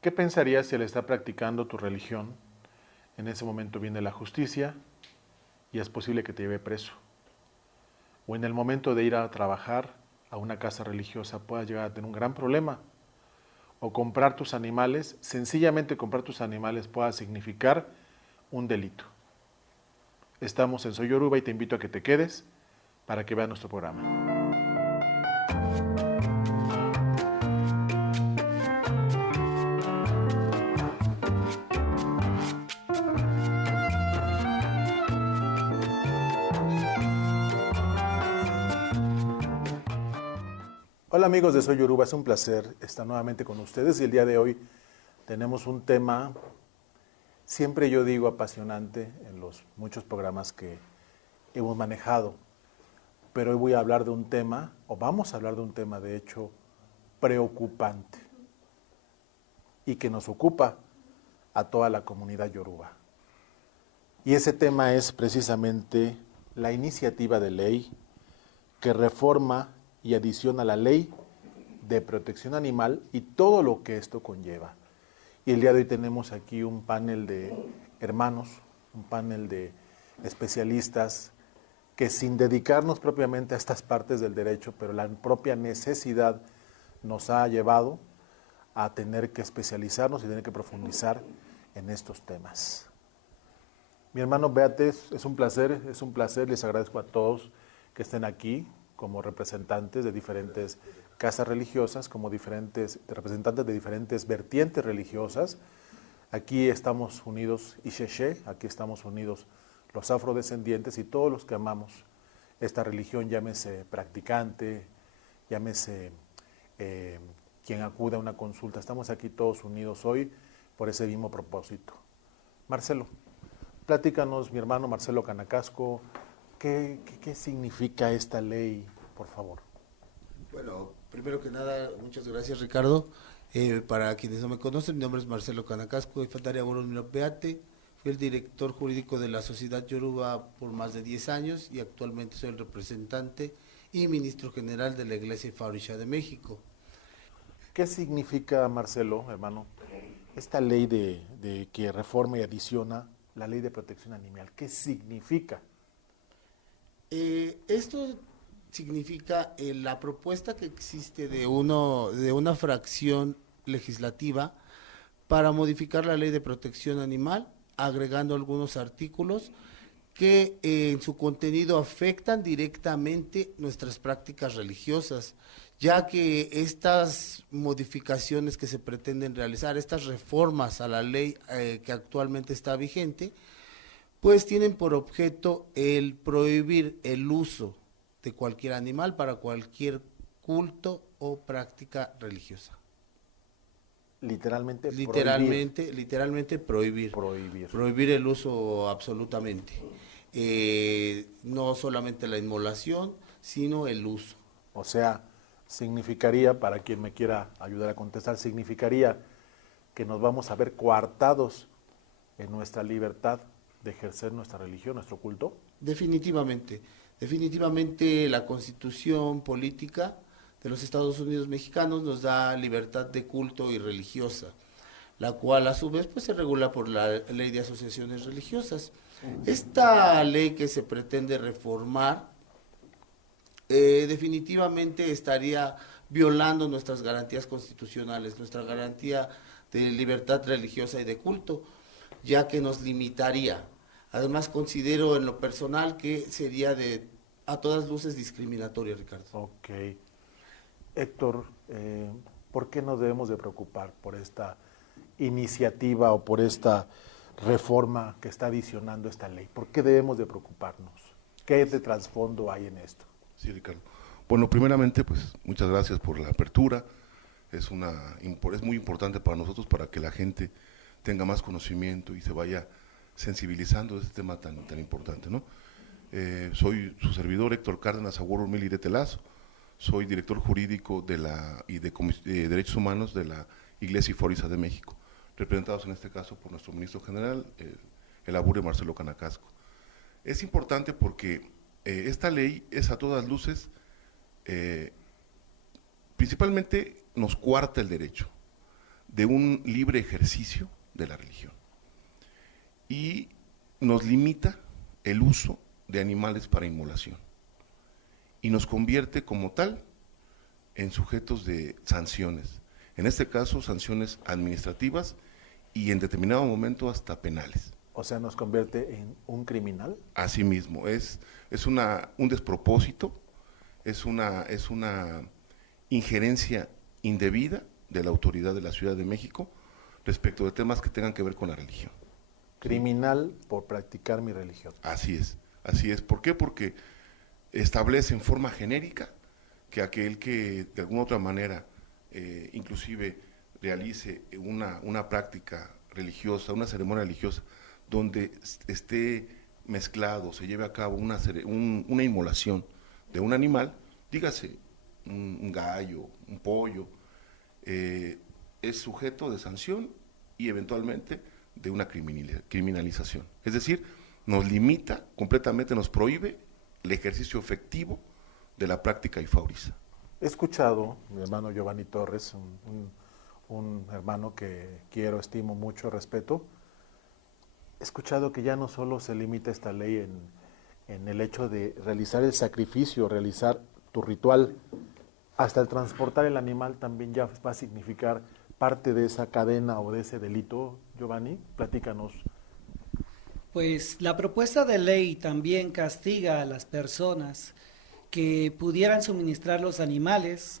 ¿Qué pensarías si al estar practicando tu religión, en ese momento viene la justicia y es posible que te lleve preso? O en el momento de ir a trabajar a una casa religiosa puedas llegar a tener un gran problema. O comprar tus animales, sencillamente comprar tus animales pueda significar un delito. Estamos en Soy Yoruba y te invito a que te quedes para que veas nuestro programa. Hola amigos de Soy Yoruba, es un placer estar nuevamente con ustedes y el día de hoy tenemos un tema, siempre yo digo apasionante en los muchos programas que hemos manejado, pero hoy voy a hablar de un tema, o vamos a hablar de un tema de hecho preocupante y que nos ocupa a toda la comunidad yoruba. Y ese tema es precisamente la iniciativa de ley que reforma y adiciona la ley de protección animal y todo lo que esto conlleva. Y el día de hoy tenemos aquí un panel de hermanos, un panel de especialistas que sin dedicarnos propiamente a estas partes del derecho, pero la propia necesidad nos ha llevado a tener que especializarnos y tener que profundizar en estos temas. Mi hermano Beate, es un placer, les agradezco a todos que estén aquí como representantes de diferentes casas religiosas, como diferentes representantes de diferentes vertientes religiosas. Aquí estamos unidos Isheshe, aquí estamos unidos los afrodescendientes y todos los que amamos esta religión, llámese practicante, llámese quien acude a una consulta. Estamos aquí todos unidos hoy por ese mismo propósito. Marcelo, platícanos, mi hermano Marcelo Canacasco, ¿qué significa esta ley, por favor? Bueno, primero que nada, muchas gracias Ricardo. Para quienes no me conocen, mi nombre es Marcelo Canacasco, Ifataria Boromiro Beate. Fui el director jurídico de la Sociedad Yoruba por más de 10 años y actualmente soy el representante y ministro general de la Iglesia Faurisha de México. ¿Qué significa, Marcelo, hermano, esta ley de que reforma y adiciona la ley de protección animal? ¿Qué significa? Esto significa la propuesta que existe de una fracción legislativa para modificar la ley de protección animal, agregando algunos artículos que en su contenido afectan directamente nuestras prácticas religiosas, ya que estas modificaciones que se pretenden realizar, estas reformas a la ley que actualmente está vigente, pues tienen por objeto el prohibir el uso de cualquier animal para cualquier culto o práctica religiosa. Literalmente Literalmente prohibir. Prohibir el uso absolutamente. No solamente la inmolación, sino el uso. O sea, significaría, para quien me quiera ayudar a contestar, significaría que nos vamos a ver coartados en nuestra libertad de ejercer nuestra religión, nuestro culto. Definitivamente la Constitución política de los Estados Unidos mexicanos nos da libertad de culto y religiosa, la cual a su vez pues se regula por la ley de asociaciones religiosas. Esta ley que se pretende reformar definitivamente estaría violando nuestras garantías constitucionales, nuestra garantía de libertad religiosa y de culto, ya que nos limitaría. Además, considero en lo personal que sería a todas luces discriminatorio, Ricardo. Ok. Héctor, ¿por qué nos debemos de preocupar por esta iniciativa o por esta reforma que está adicionando esta ley? ¿Por qué debemos de preocuparnos? ¿Qué de trasfondo hay en esto? Sí, Ricardo. Bueno, primeramente, pues muchas gracias por la apertura. Es muy importante para nosotros para que la gente tenga más conocimiento y se vaya sensibilizando de este tema tan importante, ¿no? Soy su servidor, Héctor Cárdenas Aguirre Mili de Telazo. Soy director jurídico de Derechos Humanos de la Iglesia Faurisha de México, representados en este caso por nuestro ministro general, el abure Marcelo Canacasco. Es importante porque esta ley es a todas luces, principalmente nos coarta el derecho. de un libre ejercicio de la religión. Y nos limita el uso de animales para inmolación. Y nos convierte como tal en sujetos de sanciones. En este caso, sanciones administrativas y en determinado momento hasta penales. O sea, nos convierte en un criminal. Asimismo, es un despropósito, es una injerencia indebida de la autoridad de la Ciudad de México respecto de temas que tengan que ver con la religión. Criminal por practicar mi religión. Así es, así es. ¿Por qué? Porque establece en forma genérica que aquel que de alguna otra manera inclusive realice una práctica religiosa, una ceremonia religiosa, donde esté mezclado, se lleve a cabo una inmolación de un animal, dígase un gallo, un pollo, es sujeto de sanción y eventualmente de una criminalización. Es decir, nos limita completamente, nos prohíbe el ejercicio efectivo de la práctica ifauriza. He escuchado, mi hermano Giovanni Torres, un hermano que quiero, estimo mucho, respeto, he escuchado que ya no solo se limita esta ley en el hecho de realizar el sacrificio, realizar tu ritual, hasta el transportar el animal también ya va a significar parte de esa cadena o de ese delito. Giovanni, platícanos. Pues la propuesta de ley también castiga a las personas que pudieran suministrar los animales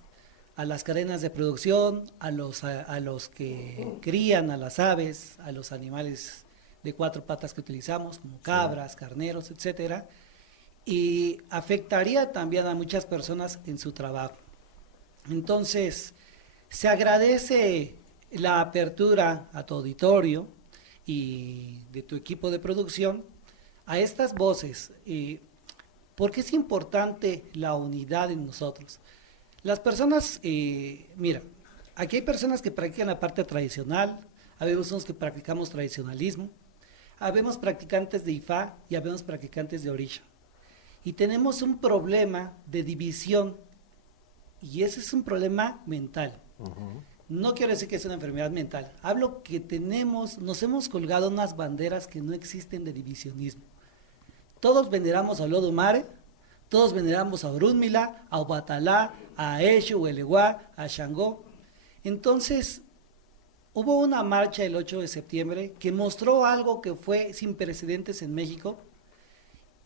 a las cadenas de producción, a los que crían a las aves, a los animales de 4 patas que utilizamos, como cabras, carneros, etcétera, y afectaría también a muchas personas en su trabajo. Entonces, se agradece la apertura a tu auditorio y de tu equipo de producción a estas voces, porque es importante la unidad en nosotros. Las personas, mira, aquí hay personas que practican la parte tradicional, habemos unos que practicamos tradicionalismo, habemos practicantes de Ifá y habemos practicantes de Orisha. Y tenemos un problema de división, y ese es un problema mental. No quiero decir que es una enfermedad mental, hablo que nos hemos colgado unas banderas que no existen de divisionismo. Todos veneramos a Olodumare, todos veneramos a Orunmila, a Obatalá, a Eshu, a Eleguá, a Xangó. Entonces, hubo una marcha el 8 de septiembre que mostró algo que fue sin precedentes en México,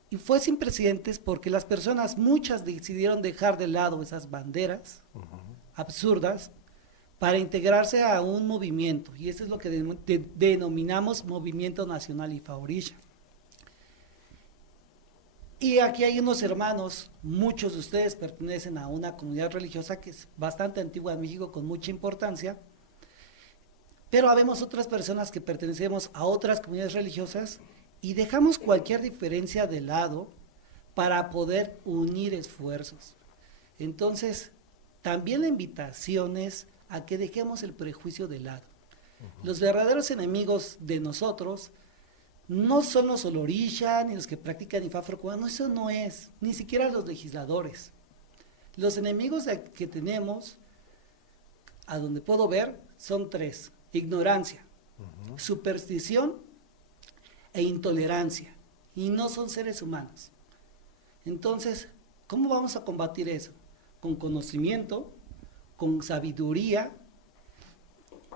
y fue sin precedentes porque las personas, muchas decidieron dejar de lado esas banderas absurdas para integrarse a un movimiento, y eso es lo que denominamos Movimiento Nacional Ifá Orisha. Y aquí hay unos hermanos, muchos de ustedes pertenecen a una comunidad religiosa que es bastante antigua en México, con mucha importancia, pero habemos otras personas que pertenecemos a otras comunidades religiosas y dejamos cualquier diferencia de lado para poder unir esfuerzos. Entonces, también la invitación es a que dejemos el prejuicio de lado. Los verdaderos enemigos de nosotros no son los Olorisha, ni los que practican Ifá afrocubano, eso no es, ni siquiera los legisladores. Los enemigos que tenemos, a donde puedo ver, son 3: ignorancia, superstición e intolerancia, y no son seres humanos. Entonces, ¿cómo vamos a combatir eso? Con conocimiento, con sabiduría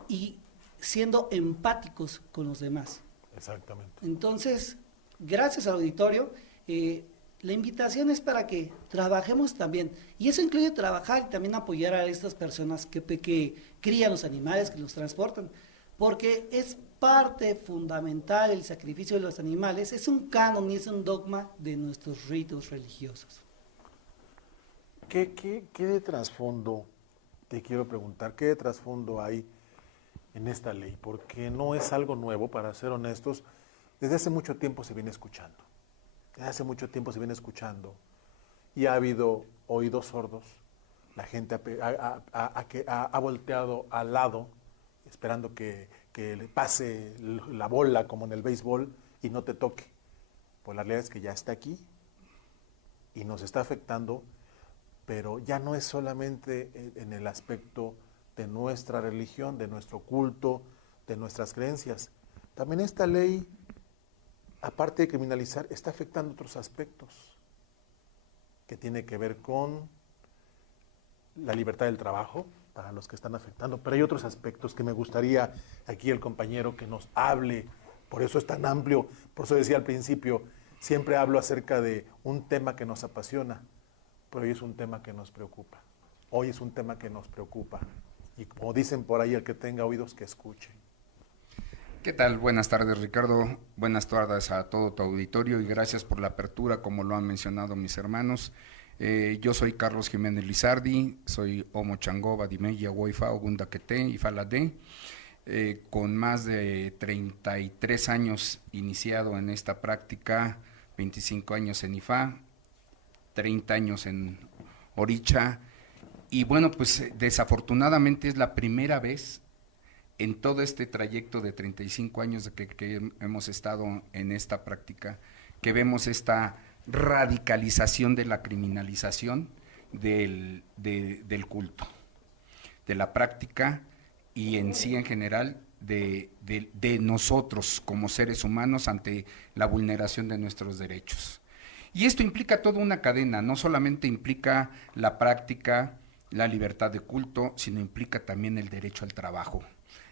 y siendo empáticos con los demás. Exactamente. Entonces, gracias al auditorio, la invitación es para que trabajemos también, y eso incluye trabajar y también apoyar a estas personas que crían los animales, que los transportan, porque es parte fundamental el sacrificio de los animales, es un canon y es un dogma de nuestros ritos religiosos. ¿Qué de trasfondo, te quiero preguntar, qué de trasfondo hay en esta ley? Porque no es algo nuevo, para ser honestos, desde hace mucho tiempo se viene escuchando. Desde hace mucho tiempo se viene escuchando y ha habido oídos sordos. La gente ha volteado al lado esperando que le pase la bola como en el béisbol y no te toque. Pues la realidad es que ya está aquí y nos está afectando, pero ya no es solamente en el aspecto de nuestra religión, de nuestro culto, de nuestras creencias. También esta ley, aparte de criminalizar, está afectando otros aspectos que tiene que ver con la libertad del trabajo, para los que están afectando, pero hay otros aspectos que me gustaría aquí el compañero que nos hable, por eso es tan amplio, por eso decía al principio, siempre hablo acerca de un tema que nos apasiona, pero hoy es un tema que nos preocupa, hoy es un tema que nos preocupa, y como dicen por ahí, el que tenga oídos que escuche. ¿Qué tal? Buenas tardes, Ricardo. Buenas tardes a todo tu auditorio y gracias por la apertura, como lo han mencionado mis hermanos. Yo soy Carlos Jiménez Lizardi, soy Homo Changoba Dimeya Woifa Ogundaquete y Falade, con más de 33 años iniciado en esta práctica, 25 años en IFA, 30 años en Oricha, y bueno, pues desafortunadamente es la primera vez en todo este trayecto de 35 años de que hemos estado en esta práctica, que vemos esta radicalización de la criminalización del culto, de la práctica y en sí en general de nosotros como seres humanos ante la vulneración de nuestros derechos. Y esto implica toda una cadena, no solamente implica la práctica, la libertad de culto, sino implica también el derecho al trabajo.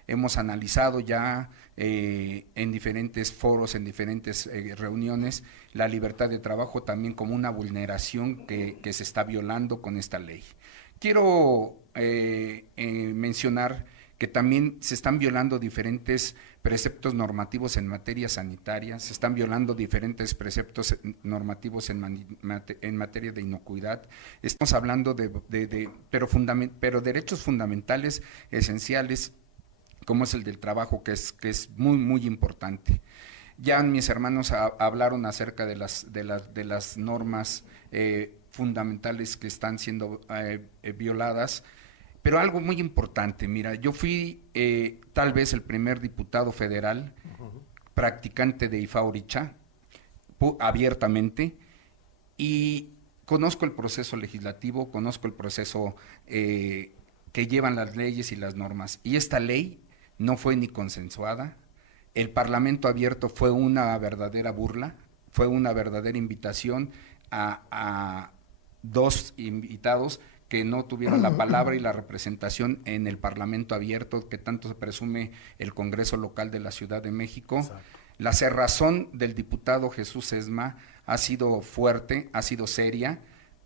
Hemos analizado ya en diferentes foros, en diferentes reuniones, la libertad de trabajo también como una vulneración que se está violando con esta ley. Quiero mencionar que también se están violando diferentes preceptos normativos en materia sanitaria, se están violando diferentes preceptos normativos en materia de inocuidad. Estamos hablando pero derechos fundamentales, esenciales, como es el del trabajo, que es muy, muy importante. Ya mis hermanos hablaron acerca de las normas fundamentales que están siendo violadas, pero algo muy importante, mira, yo fui tal vez el primer diputado federal practicante de IFA Oricha, abiertamente, y conozco el proceso legislativo, conozco el proceso que llevan las leyes y las normas, y esta ley no fue ni consensuada. El Parlamento abierto fue una verdadera burla, fue una verdadera invitación a dos invitados que no tuvieron la palabra y la representación en el Parlamento abierto que tanto se presume el Congreso local de la Ciudad de México. Exacto. La cerrazón del diputado Jesús Esma ha sido fuerte, ha sido seria,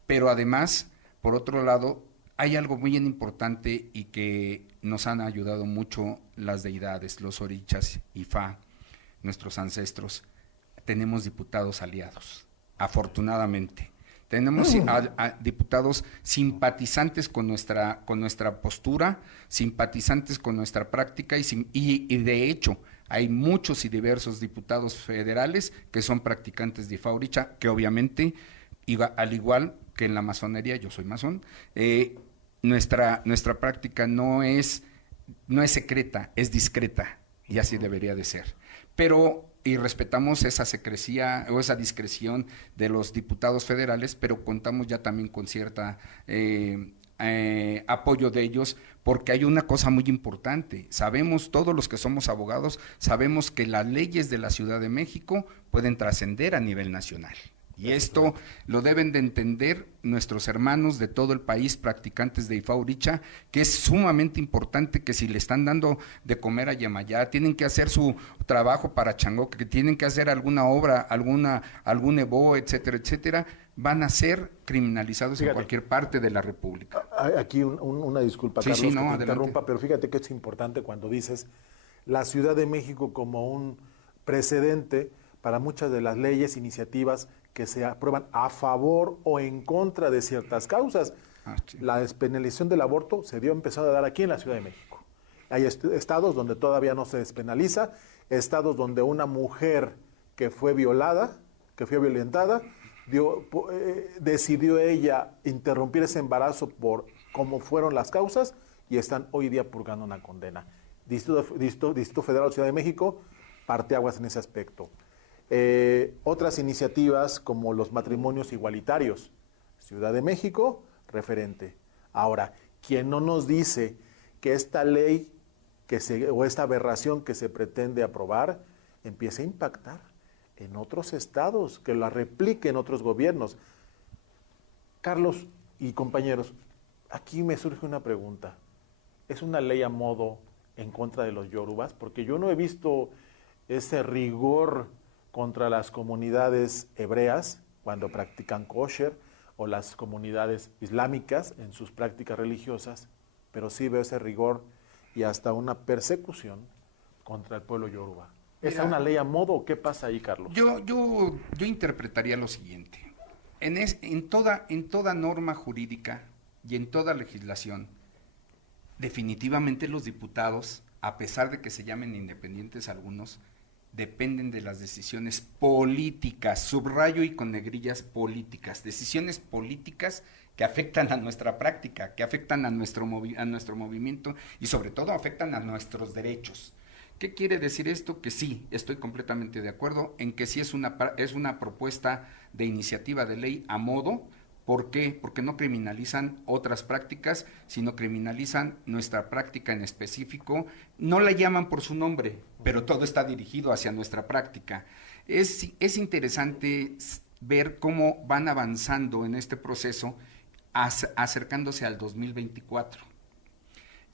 pero además, por otro lado, hay algo muy importante y que nos han ayudado mucho las deidades, los orichas, Ifá, nuestros ancestros. Tenemos diputados aliados, afortunadamente. Tenemos a diputados simpatizantes con nuestra postura, simpatizantes con nuestra práctica y de hecho hay muchos y diversos diputados federales que son practicantes de Ifá Oricha, que obviamente, al igual que en la masonería, yo soy masón, nuestra práctica no es secreta, es discreta, y así debería de ser. Y respetamos esa secrecía o esa discreción de los diputados federales, pero contamos ya también con cierta apoyo de ellos, porque hay una cosa muy importante. Sabemos, todos los que somos abogados, sabemos que las leyes de la Ciudad de México pueden trascender a nivel nacional. Y esto lo deben de entender nuestros hermanos de todo el país, practicantes de Ifá Oricha, que es sumamente importante que si le están dando de comer a Yemayá, tienen que hacer su trabajo para Changó, que tienen que hacer alguna obra, algún evo, etcétera, etcétera, van a ser criminalizados. Fíjate, en cualquier parte de la República. Aquí una disculpa, Carlos, que te interrumpa, pero fíjate que es importante cuando dices la Ciudad de México como un precedente para muchas de las leyes, iniciativas que se aprueban a favor o en contra de ciertas causas. Sí. La despenalización del aborto empezó a dar aquí en la Ciudad de México. Hay estados donde todavía no se despenaliza, estados donde una mujer que fue violada, que fue violentada, decidió ella interrumpir ese embarazo por cómo fueron las causas y están hoy día purgando una condena. Distrito Federal Ciudad de México, parteaguas en ese aspecto. Otras iniciativas como los matrimonios igualitarios, Ciudad de México, referente. Ahora, quien no nos dice que esta ley o esta aberración que se pretende aprobar empiece a impactar en otros estados, que la replique en otros gobiernos. Carlos y compañeros, aquí me surge una pregunta. ¿Es una ley a modo en contra de los yorubas? Porque yo no he visto ese rigor contra las comunidades hebreas cuando practican kosher o las comunidades islámicas en sus prácticas religiosas, pero sí veo ese rigor y hasta una persecución contra el pueblo yoruba. ¿Es Mira, una ley a modo o qué pasa ahí, Carlos? Yo interpretaría lo siguiente. En toda norma jurídica y en toda legislación, definitivamente los diputados, a pesar de que se llamen independientes algunos, dependen de las decisiones políticas, subrayo y con negrillas políticas, decisiones políticas que afectan a nuestra práctica, que afectan a nuestro movimiento y sobre todo afectan a nuestros derechos. ¿Qué quiere decir esto? Que sí, estoy completamente de acuerdo en que sí es una propuesta de iniciativa de ley a modo. ¿Por qué? Porque no criminalizan otras prácticas, sino criminalizan nuestra práctica en específico. No la llaman por su nombre, pero todo está dirigido hacia nuestra práctica. Es interesante ver cómo van avanzando en este proceso, acercándose al 2024.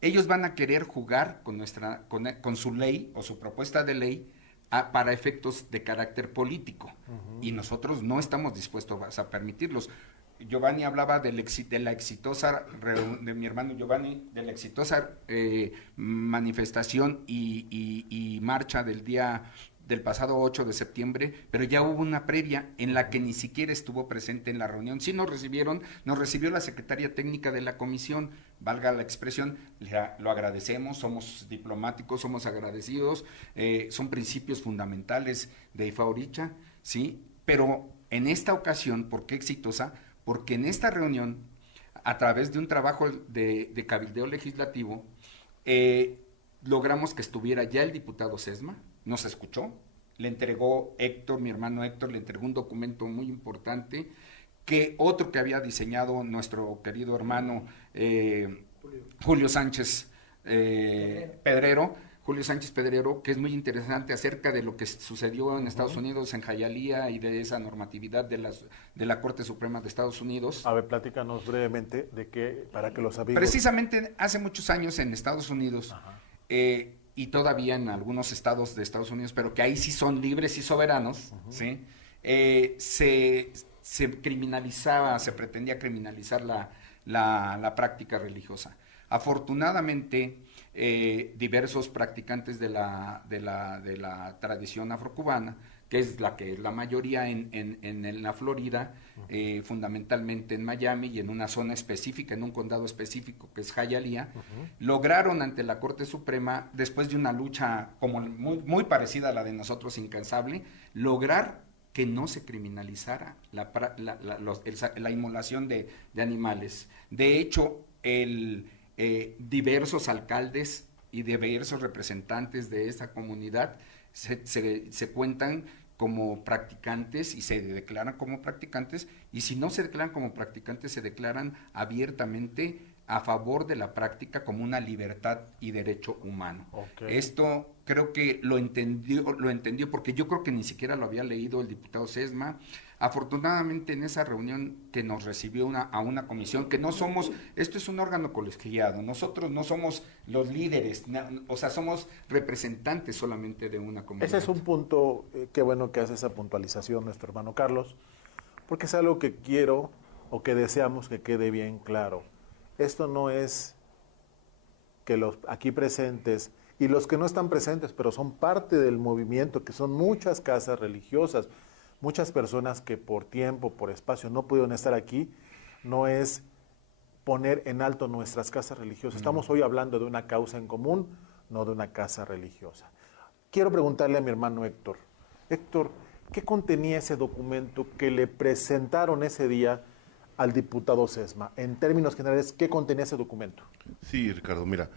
Ellos van a querer jugar con su ley o su propuesta de ley para efectos de carácter político, y nosotros no estamos dispuestos a permitirlos. Giovanni hablaba de la exitosa, de mi hermano Giovanni, de la exitosa manifestación y marcha del pasado 8 de septiembre, pero ya hubo una previa en la que ni siquiera estuvo presente en la reunión. Sí nos recibió la secretaria técnica de la comisión, valga la expresión, lo agradecemos, somos diplomáticos, somos agradecidos, son principios fundamentales de IFA Oricha, ¿sí? Pero en esta ocasión, ¿por qué exitosa? Porque en esta reunión, a través de un trabajo de cabildeo legislativo, logramos que estuviera ya el diputado Sesma, nos escuchó, le entregó mi hermano Héctor, le entregó un documento muy importante, que otro que había diseñado nuestro querido hermano Julio Sánchez Pedrero, que es muy interesante acerca de lo que sucedió en Estados Unidos, en Hialeah, y de esa normatividad de la Corte Suprema de Estados Unidos. A ver, platícanos brevemente para que los amigos... Precisamente hace muchos años en Estados Unidos, y todavía en algunos estados de Estados Unidos, pero que ahí sí son libres y soberanos, ¿sí? Se pretendía criminalizar la práctica religiosa. Afortunadamente, diversos practicantes de la tradición afrocubana, que es la mayoría en la Florida, fundamentalmente en Miami y en una zona específica, en un condado específico que es Hialeah, lograron ante la Corte Suprema, después de una lucha como muy parecida a la de nosotros, incansable, lograr que no se criminalizara la inmolación de animales. De hecho, diversos alcaldes y diversos representantes de esta comunidad se cuentan como practicantes y se declaran como practicantes, y si no se declaran como practicantes, se declaran abiertamente a favor de la práctica como una libertad y derecho humano. Okay. Esto creo que lo entendió porque yo creo que ni siquiera lo había leído el diputado Sesma. Afortunadamente, en esa reunión que nos recibió a una comisión, que no somos, esto es un órgano colegiado, nosotros no somos los líderes, o sea, somos representantes solamente de una comunidad. Ese es un punto, qué bueno que hace esa puntualización nuestro hermano Carlos, porque es algo que quiero o que deseamos que quede bien claro. Esto no es que los aquí presentes y los que no están presentes, pero son parte del movimiento, que son muchas casas religiosas, muchas personas que por tiempo, por espacio no pudieron estar aquí, no es poner en alto nuestras casas religiosas. Estamos hoy hablando de una causa en común, no de una casa religiosa. Quiero preguntarle a mi hermano Héctor. Héctor, ¿qué contenía ese documento que le presentaron ese día al diputado Sesma? En términos generales, ¿qué contenía ese documento? Sí, Ricardo, mira,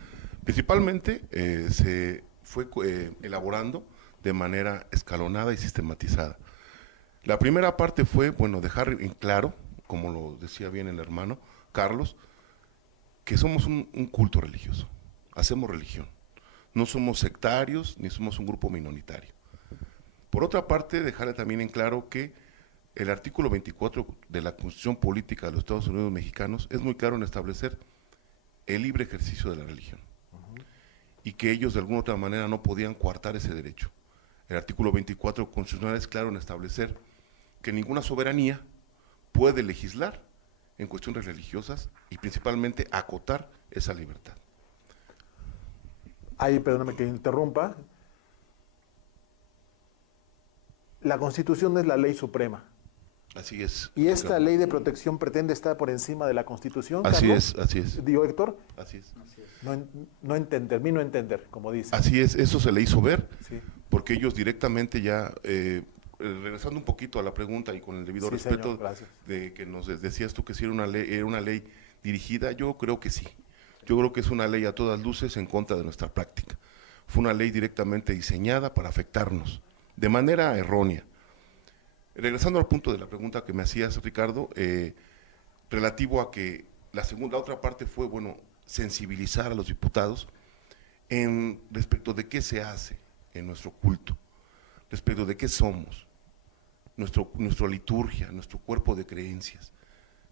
principalmente se fue elaborando de manera escalonada y sistematizada. La primera parte fue, bueno, dejar en claro, como lo decía bien el hermano Carlos, que somos un culto religioso. hacemos religión. No somos sectarios ni somos un grupo minoritario. Por otra parte, dejarle también en claro que el artículo 24 de la Constitución Política de los Estados Unidos Mexicanos es muy claro en establecer el libre ejercicio de la religión y que ellos de alguna otra manera no podían coartar ese derecho. El artículo 24 constitucional es claro en establecer que ninguna soberanía puede legislar en cuestiones religiosas y principalmente acotar esa libertad. Ahí, perdóname que interrumpa. La Constitución es la ley suprema. Así es. ¿Y esta ley de protección pretende estar por encima de la Constitución, Así Carlos? así es. Digo, Héctor, Así es. termino de entender, como dice. Así es, eso se le hizo ver, Sí. porque ellos directamente ya, regresando un poquito a la pregunta y con el debido Sí, respeto señor, gracias. de que nos decías tú que si era una ley dirigida, yo creo que sí. Yo creo que es una ley a todas luces en contra de nuestra práctica. Fue una ley directamente diseñada para afectarnos, de manera errónea. Regresando al punto de la pregunta que me hacías, Ricardo, relativo a que la otra parte fue, bueno, sensibilizar a los diputados en respecto de qué se hace en nuestro culto, respecto de qué somos, nuestra liturgia, nuestro cuerpo de creencias,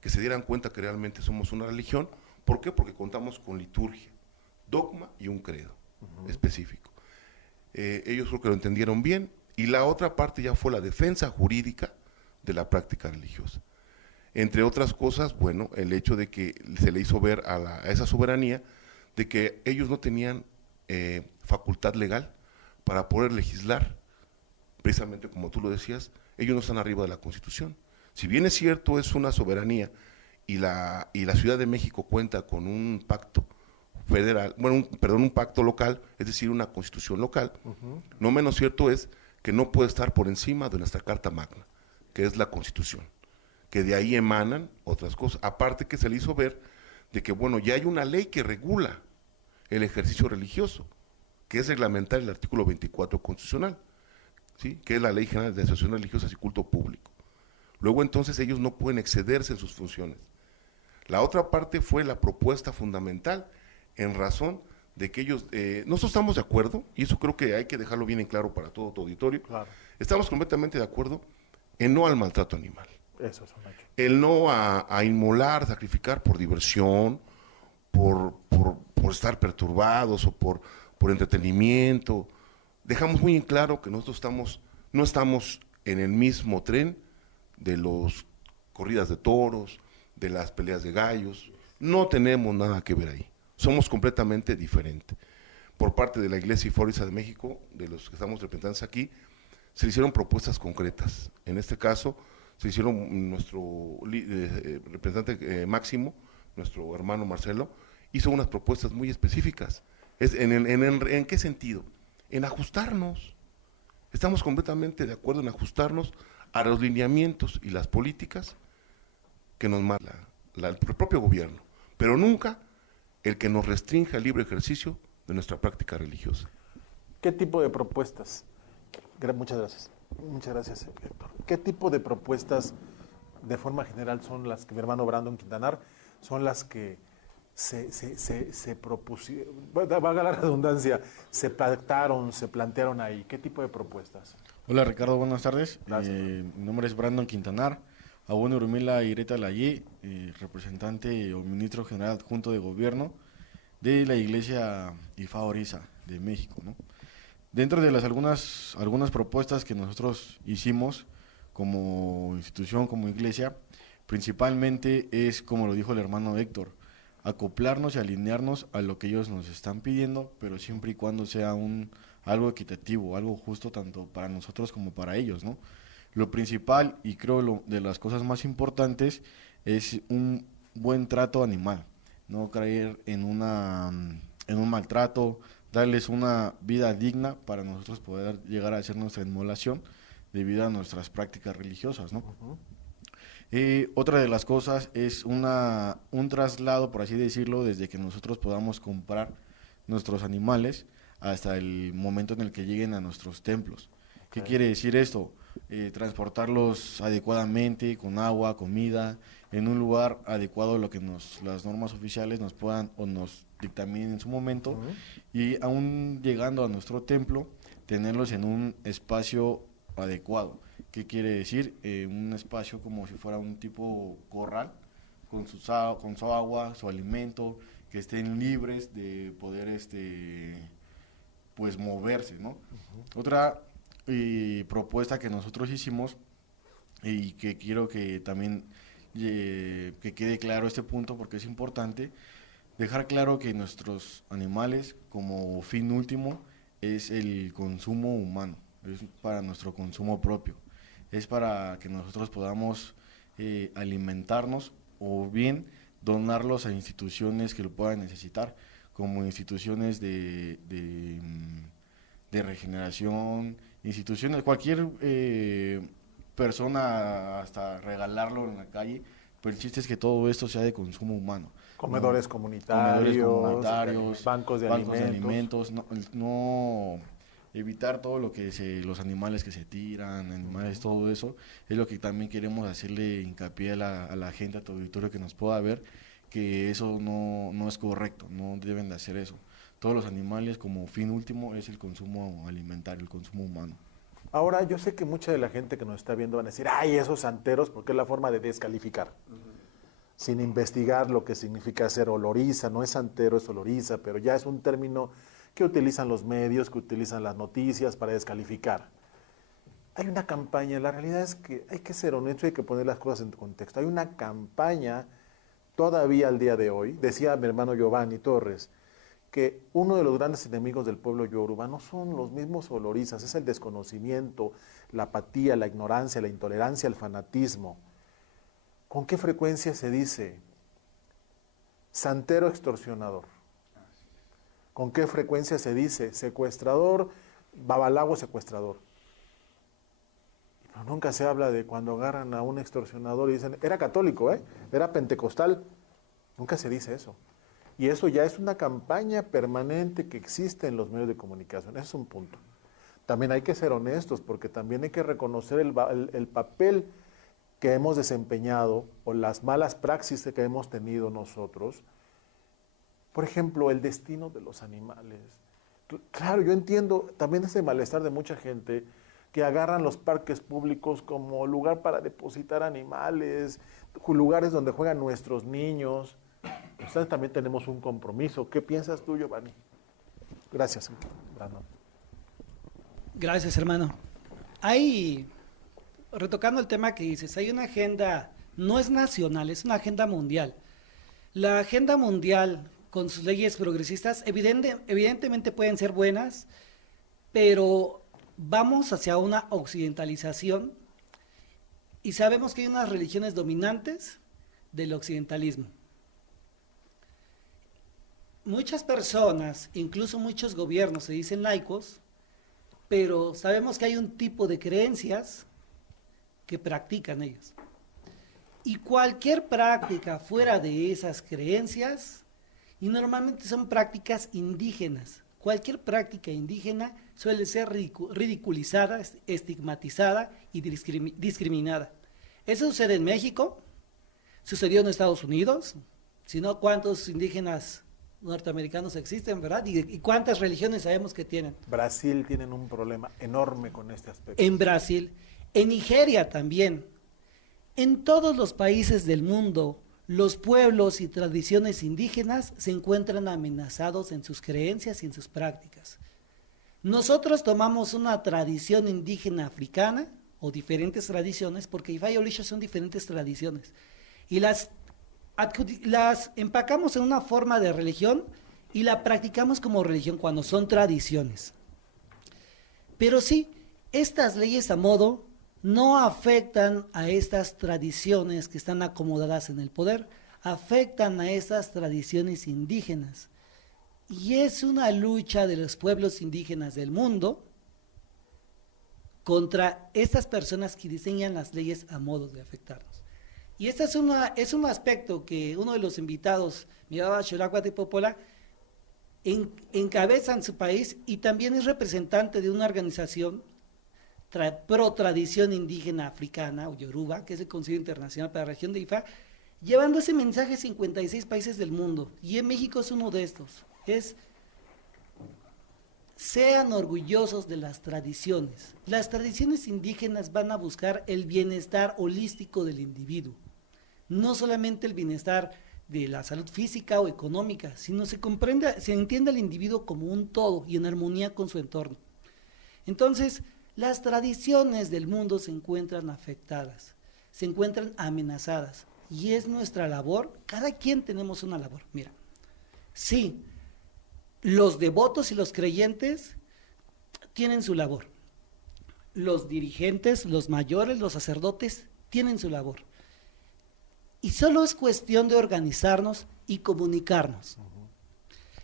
que se dieran cuenta que realmente somos una religión. ¿Por qué? Porque contamos con liturgia, dogma y un credo específico. Ellos creo que lo entendieron bien, y la otra parte ya fue la defensa jurídica de la práctica religiosa. Entre otras cosas, bueno, el hecho de que se le hizo ver a esa soberanía de que ellos no tenían facultad legal para poder legislar, precisamente como tú lo decías, ellos no están arriba de la Constitución. Si bien es cierto, es una soberanía y la Ciudad de México cuenta con un pacto federal, un pacto local, es decir, una constitución local, no menos cierto es que no puede estar por encima de nuestra Carta Magna, que es la Constitución, que de ahí emanan otras cosas, aparte que se le hizo ver de que, bueno, ya hay una ley que regula el ejercicio religioso, que es reglamentar el artículo 24 constitucional, ¿sí?, que es la Ley General de Asociaciones Religiosas y Culto Público. Luego entonces ellos no pueden excederse en sus funciones. La otra parte fue la propuesta fundamental en razón de que ellos, nosotros estamos de acuerdo, y eso creo que hay que dejarlo bien en claro para todo tu auditorio, Claro. estamos completamente de acuerdo en no al maltrato animal, Eso es un hecho. el no a inmolar, sacrificar por diversión, por estar perturbados o por entretenimiento. Dejamos muy en claro que nosotros no estamos en el mismo tren de las corridas de toros, de las peleas de gallos, no tenemos nada que ver ahí, somos completamente diferentes. Por parte de la Iglesia Ifórisa de México, de los que estamos representantes aquí, se le hicieron propuestas concretas. En este caso, se hicieron, nuestro representante máximo, nuestro hermano Marcelo, hizo unas propuestas muy específicas. ¿En qué sentido? En ajustarnos. Estamos completamente de acuerdo en ajustarnos a los lineamientos y las políticas que nos marca el propio gobierno, pero nunca el que nos restrinja el libre ejercicio de nuestra práctica religiosa. ¿Qué tipo de propuestas? Muchas gracias. Muchas gracias, Héctor. ¿Qué tipo de propuestas, de forma general, son las que mi hermano Brandon Quintanar, son las que se propusieron, valga la redundancia, se pactaron, se plantearon ahí? ¿Qué tipo de propuestas? Hola Ricardo, buenas tardes. Gracias. Mi nombre es Brandon Quintanar, Abuelo Urumila Ireta Layé, representante o ministro general adjunto de gobierno de la Iglesia Ifá Orisa de México, ¿no? Dentro de algunas propuestas que nosotros hicimos como institución, como iglesia, principalmente es, como lo dijo el hermano Héctor, acoplarnos y alinearnos a lo que ellos nos están pidiendo, pero siempre y cuando sea algo equitativo, algo justo tanto para nosotros como para ellos, ¿no? Lo principal, y creo de las cosas más importantes, es un buen trato animal, no caer en un maltrato, darles una vida digna para nosotros poder llegar a hacer nuestra inmolación debido a nuestras prácticas religiosas, ¿no? Otra de las cosas es un traslado, por así decirlo, desde que nosotros podamos comprar nuestros animales hasta el momento en el que lleguen a nuestros templos. ¿Qué quiere decir esto? Transportarlos adecuadamente, con agua, comida, en un lugar adecuado a lo que las normas oficiales nos puedan o nos dictaminen en su momento, y aún llegando a nuestro templo, tenerlos en un espacio adecuado. ¿Qué quiere decir? Un espacio como si fuera un tipo corral, con su agua, su alimento, que estén libres de poder pues moverse, ¿no? Otra propuesta que nosotros hicimos, y que quiero que también que quede claro este punto, porque es importante dejar claro que nuestros animales, como fin último, es el consumo humano, es para nuestro consumo propio, es para que nosotros podamos alimentarnos, o bien donarlos a instituciones que lo puedan necesitar, como instituciones de regeneración, instituciones, cualquier persona, hasta regalarlo en la calle, pues el chiste es que todo esto sea de consumo humano. Comedores comunitarios, bancos de alimentos, no evitar todo lo que los animales que se tiran, animales, todo eso, es lo que también queremos hacerle hincapié a la gente, a todo auditorio que nos pueda ver, que eso no es correcto, no deben de hacer eso. Todos los animales, como fin último, es el consumo alimentario, el consumo humano. Ahora, yo sé que mucha de la gente que nos está viendo van a decir, ¡ay, esos santeros!, porque es la forma de descalificar. Sin investigar lo que significa ser oloriza, no es santero, es oloriza, pero ya es un término que utilizan los medios, que utilizan las noticias para descalificar. Hay una campaña, la realidad es que hay que ser honesto y hay que poner las cosas en contexto. Hay una campaña todavía al día de hoy, decía mi hermano Giovanni Torres, que uno de los grandes enemigos del pueblo yoruba no son los mismos olorizas, es el desconocimiento, la apatía, la ignorancia, la intolerancia, el fanatismo. ¿Con qué frecuencia se dice santero extorsionador? ¿Con qué frecuencia se dice secuestrador, babalago secuestrador? Pero nunca se habla de cuando agarran a un extorsionador y dicen, era católico, era pentecostal. Nunca se dice eso. Y eso ya es una campaña permanente que existe en los medios de comunicación. Ese es un punto. También hay que ser honestos, porque también hay que reconocer el papel que hemos desempeñado o las malas praxis que hemos tenido nosotros. Por ejemplo, el destino de los animales. Claro, yo entiendo también ese malestar de mucha gente que agarran los parques públicos como lugar para depositar animales, lugares donde juegan nuestros niños. Nosotros también tenemos un compromiso. ¿Qué piensas tú, Giovanni? Gracias, Brandon. Gracias, hermano. Retocando el tema que dices, hay una agenda, no es nacional, es una agenda mundial. La agenda mundial, con sus leyes progresistas, evidentemente pueden ser buenas, pero vamos hacia una occidentalización y sabemos que hay unas religiones dominantes del occidentalismo. Muchas personas, incluso muchos gobiernos se dicen laicos, pero sabemos que hay un tipo de creencias que practican ellos. Y cualquier práctica fuera de esas creencias, y normalmente son prácticas indígenas, cualquier práctica indígena suele ser ridiculizada, estigmatizada y discriminada. Eso sucede en México, sucedió en Estados Unidos, si no, ¿cuántos indígenas norteamericanos existen, verdad? ¿Y cuántas religiones sabemos que tienen? Brasil tienen un problema enorme con este aspecto. En Brasil, en Nigeria también. En todos los países del mundo, los pueblos y tradiciones indígenas se encuentran amenazados en sus creencias y en sus prácticas. Nosotros tomamos una tradición indígena africana, o diferentes tradiciones, porque Ifa y Olisha son diferentes tradiciones, y las empacamos en una forma de religión y la practicamos como religión cuando son tradiciones. Pero sí, estas leyes a modo no afectan a estas tradiciones que están acomodadas en el poder, afectan a estas tradiciones indígenas. Y es una lucha de los pueblos indígenas del mundo contra estas personas que diseñan las leyes a modo de afectarnos. Y este es un aspecto que uno de los invitados, Miraba Xolagua Popola, encabeza en su país y también es representante de una organización pro tradición indígena africana o yoruba, que es el Consejo Internacional para la Región de Ifa, llevando ese mensaje a 56 países del mundo, y en México es uno de estos, es: sean orgullosos de las tradiciones. Las tradiciones indígenas van a buscar el bienestar holístico del individuo, no solamente el bienestar de la salud física o económica, sino se entiende al individuo como un todo y en armonía con su entorno. Entonces, las tradiciones del mundo se encuentran afectadas, se encuentran amenazadas, y es nuestra labor, cada quien tenemos una labor. Mira, sí, los devotos y los creyentes tienen su labor, los dirigentes, los mayores, los sacerdotes tienen su labor, y solo es cuestión de organizarnos y comunicarnos.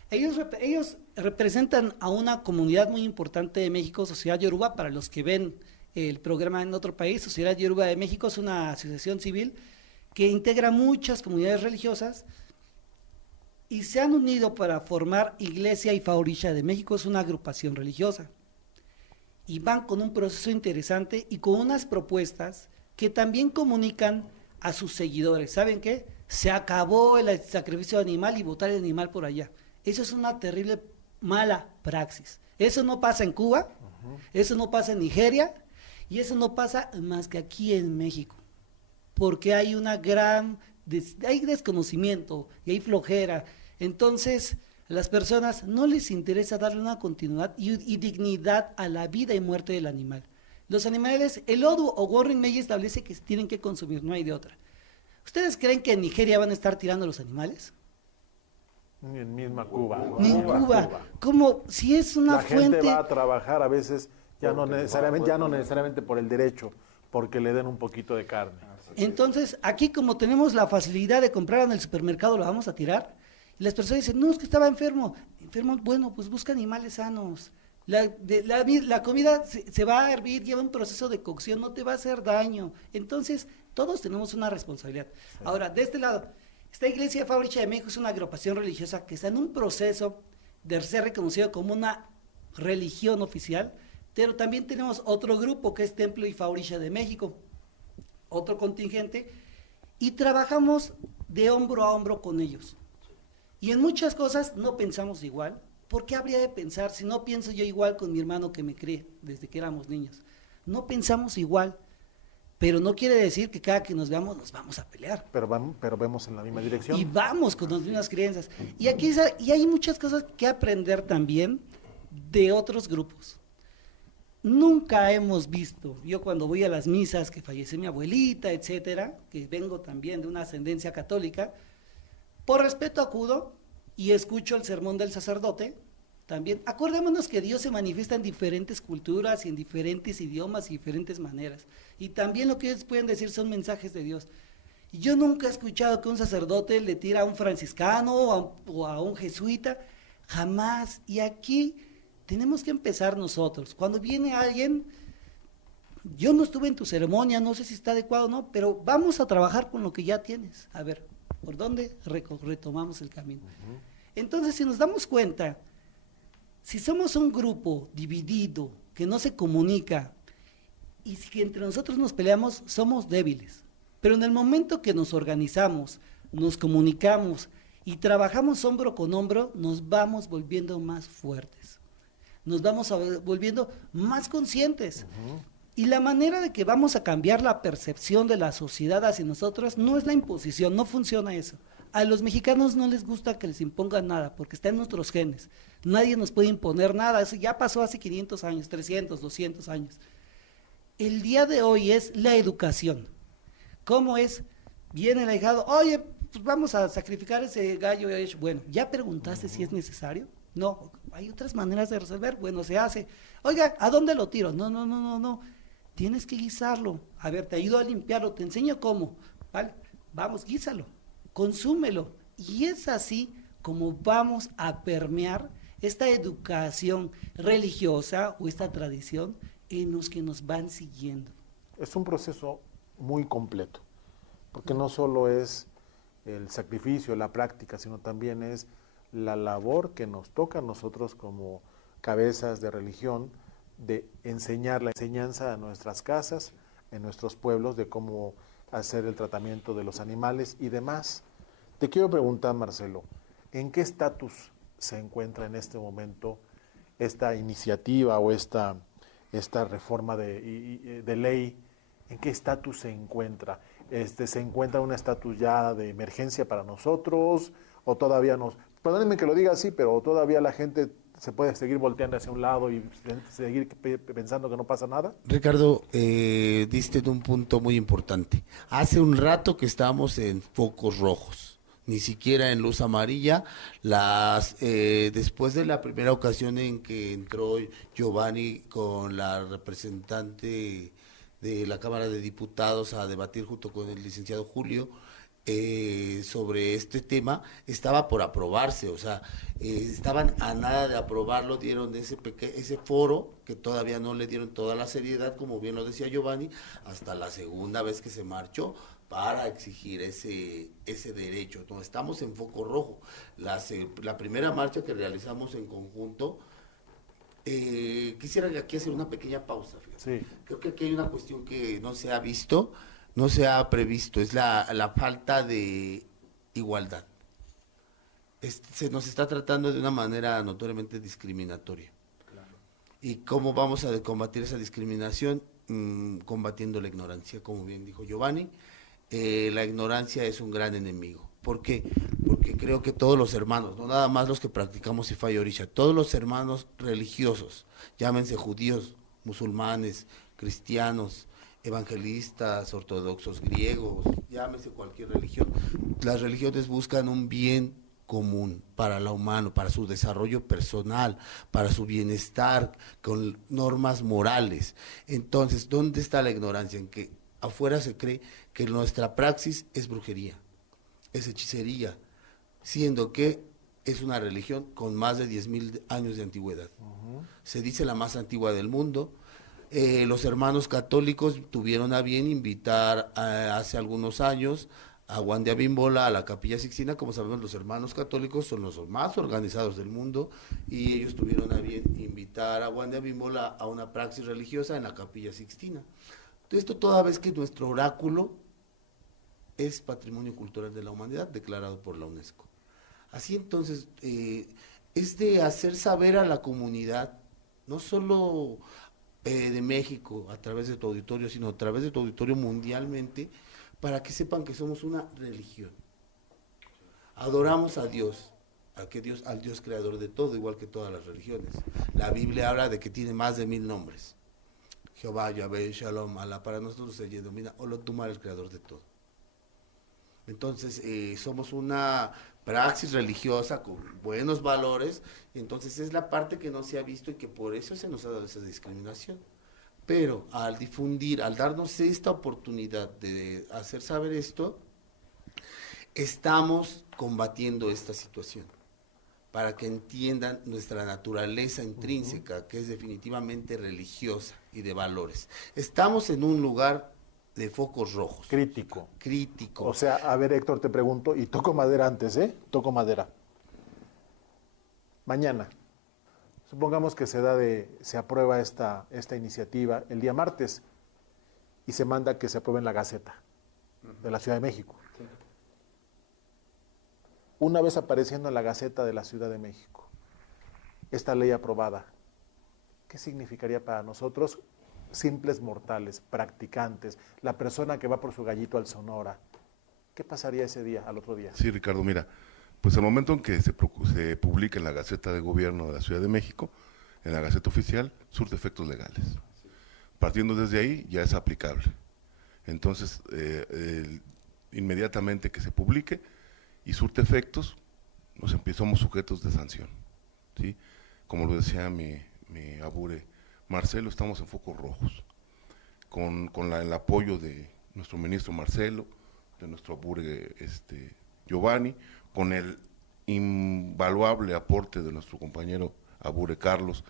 Ellos representan a una comunidad muy importante de México, Sociedad Yoruba. Para los que ven el programa en otro país, Sociedad Yoruba de México es una asociación civil que integra muchas comunidades religiosas y se han unido para formar Iglesia Ifa Orisha de México. Es una agrupación religiosa y van con un proceso interesante y con unas propuestas que también comunican a sus seguidores. ¿Saben qué? Se acabó el sacrificio animal y botar el animal por allá. Eso es una terrible mala praxis. Eso no pasa en Cuba, eso no pasa en Nigeria, y eso no pasa más que aquí en México, porque hay hay desconocimiento y hay flojera. Entonces, a las personas no les interesa darle una continuidad y dignidad a la vida y muerte del animal. Los animales, el ODU o Warren May establece que se tienen que consumir, no hay de otra. ¿Ustedes creen que en Nigeria van a estar tirando los animales? Ni en misma Cuba. Ni en Cuba. Como si es una La fuente. gente va a trabajar a veces ya no necesariamente por el derecho, porque le den un poquito de carne. Entonces, aquí como tenemos la facilidad de comprar en el supermercado, lo vamos a tirar. Y las personas dicen, no, es que estaba enfermo. Enfermo, bueno, pues busca animales sanos. La comida se va a hervir, lleva un proceso de cocción, no te va a hacer daño. Entonces, todos tenemos una responsabilidad. Sí. Ahora, de este lado, esta Iglesia Ifa Orisha de México es una agrupación religiosa que está en un proceso de ser reconocido como una religión oficial, pero también tenemos otro grupo que es Templo Ifa Orisha de México, otro contingente, y trabajamos de hombro a hombro con ellos. Y en muchas cosas no pensamos igual. ¿Por qué habría de pensar si no pienso yo igual con mi hermano que me crié desde que éramos niños? No pensamos igual, pero no quiere decir que cada que nos veamos nos vamos a pelear. Pero vemos en la misma dirección. Y vamos con las mismas creencias. Y aquí hay muchas cosas que aprender también de otros grupos. Nunca hemos visto, yo cuando voy a las misas, que falleció mi abuelita, etcétera, que vengo también de una ascendencia católica, por respeto acudo y escucho el sermón del sacerdote. También, acordémonos que Dios se manifiesta en diferentes culturas y en diferentes idiomas y diferentes maneras. Y también lo que ellos pueden decir son mensajes de Dios. Y yo nunca he escuchado que un sacerdote le tira a un franciscano o a un jesuita, jamás. Y aquí tenemos que empezar nosotros. Cuando viene alguien, yo no estuve en tu ceremonia, no sé si está adecuado o no, pero vamos a trabajar con lo que ya tienes. A ver, ¿por dónde retomamos el camino? Entonces, si nos damos cuenta, si somos un grupo dividido, que no se comunica, y si entre nosotros nos peleamos, somos débiles. Pero en el momento que nos organizamos, nos comunicamos y trabajamos hombro con hombro, nos vamos volviendo más fuertes. Nos vamos volviendo más conscientes. Y la manera de que vamos a cambiar la percepción de la sociedad hacia nosotros no es la imposición, no funciona eso. A los mexicanos no les gusta que les impongan nada, porque está en nuestros genes. Nadie nos puede imponer nada, eso ya pasó hace 500 años, 300, 200 años. El día de hoy es la educación. ¿Cómo es? Viene el ahijado, oye, pues vamos a sacrificar ese gallo. Bueno, ¿ya preguntaste si es necesario? No, hay otras maneras de resolver. Bueno, se hace. Oiga, ¿a dónde lo tiro? No. Tienes que guisarlo. A ver, te ayudo a limpiarlo, te enseño cómo. ¿Vale? Vamos, guísalo, consúmelo. Y es así como vamos a permear esta educación religiosa o esta tradición en los que nos van siguiendo. Es un proceso muy completo, porque no solo es el sacrificio, la práctica, sino también es la labor que nos toca a nosotros como cabezas de religión, de enseñar la enseñanza a nuestras casas, en nuestros pueblos, de cómo hacer el tratamiento de los animales y demás. Te quiero preguntar, Marcelo, ¿en qué estatus se encuentra en este momento esta iniciativa o esta reforma de ley? ¿En qué estatus se encuentra? ¿Se encuentra en un estatus ya de emergencia para nosotros o todavía no? Perdónenme que lo diga así, pero todavía la gente se puede seguir volteando hacia un lado y seguir pensando que no pasa nada. Ricardo, diste en un punto muy importante. Hace un rato que estamos en focos rojos, ni siquiera en luz amarilla. Después de la primera ocasión en que entró Giovanni con la representante de la Cámara de Diputados a debatir junto con el licenciado Julio, sobre este tema, estaba por aprobarse, o sea, estaban a nada de aprobarlo, dieron ese foro, que todavía no le dieron toda la seriedad, como bien lo decía Giovanni, hasta la segunda vez que se marchó para exigir ese derecho. No, estamos en foco rojo. La primera marcha que realizamos en conjunto, quisiera aquí hacer una pequeña pausa, fíjate. Sí. Creo que aquí hay una cuestión que no se ha visto, no se ha previsto, es la falta de igualdad. Se nos está tratando de una manera notoriamente discriminatoria. Claro. ¿Y cómo vamos a combatir esa discriminación? Combatiendo la ignorancia, como bien dijo Giovanni. La ignorancia es un gran enemigo. ¿Por qué? Porque creo que todos los hermanos, no nada más los que practicamos Ifa y Orisha, todos los hermanos religiosos, llámense judíos, musulmanes, cristianos, evangelistas, ortodoxos, griegos, llámese cualquier religión, las religiones buscan un bien común para la humano, para su desarrollo personal, para su bienestar, con normas morales. Entonces, ¿dónde está la ignorancia? En que afuera se cree que nuestra praxis es brujería, es hechicería, siendo que es una religión con más de 10,000 años de antigüedad. Se dice la más antigua del mundo. Los hermanos católicos tuvieron a bien invitar hace algunos años a Juan de Abimbola a la Capilla Sixtina. Como sabemos, los hermanos católicos son los más organizados del mundo y ellos tuvieron a bien invitar a Juan de Abimbola a una praxis religiosa en la Capilla Sixtina. Esto toda vez que nuestro oráculo es Patrimonio Cultural de la Humanidad declarado por la UNESCO. Así entonces, es de hacer saber a la comunidad, no solo de México a través de tu auditorio, sino a través de tu auditorio mundialmente, para que sepan que somos una religión. Adoramos a Dios, al Dios creador de todo, igual que todas las religiones. La Biblia habla de que tiene más de 1000 nombres. Jehová, Yahvé, Shalom, Alá, para nosotros se denomina Olotumar, el creador de todo. Entonces, somos una praxis religiosa con buenos valores, y entonces es la parte que no se ha visto y que por eso se nos ha dado esa discriminación. Pero al difundir, al darnos esta oportunidad de hacer saber esto, estamos combatiendo esta situación, para que entiendan nuestra naturaleza intrínseca, que es definitivamente religiosa y de valores. Estamos en un lugar de focos rojos. Crítico. Crítico. O sea, a ver, Héctor, te pregunto, y toco madera antes, Toco madera. Mañana, supongamos que se aprueba esta iniciativa el día martes y se manda que se apruebe en la Gaceta de la Ciudad de México. Sí. Una vez apareciendo en la Gaceta de la Ciudad de México, esta ley aprobada, ¿qué significaría para nosotros, simples mortales, practicantes, la persona que va por su gallito al Sonora? ¿Qué pasaría ese día, al otro día? Sí, Ricardo, mira, pues al momento en que se publica en la Gaceta de Gobierno de la Ciudad de México, en la Gaceta Oficial, surte efectos legales. Partiendo desde ahí, ya es aplicable. Entonces, inmediatamente que se publique y surte efectos, nos empezamos sujetos de sanción, ¿sí? Como lo decía mi abure Marcelo, estamos en focos rojos, con el apoyo de nuestro ministro Marcelo, de nuestro abure Giovanni, con el invaluable aporte de nuestro compañero abure Carlos,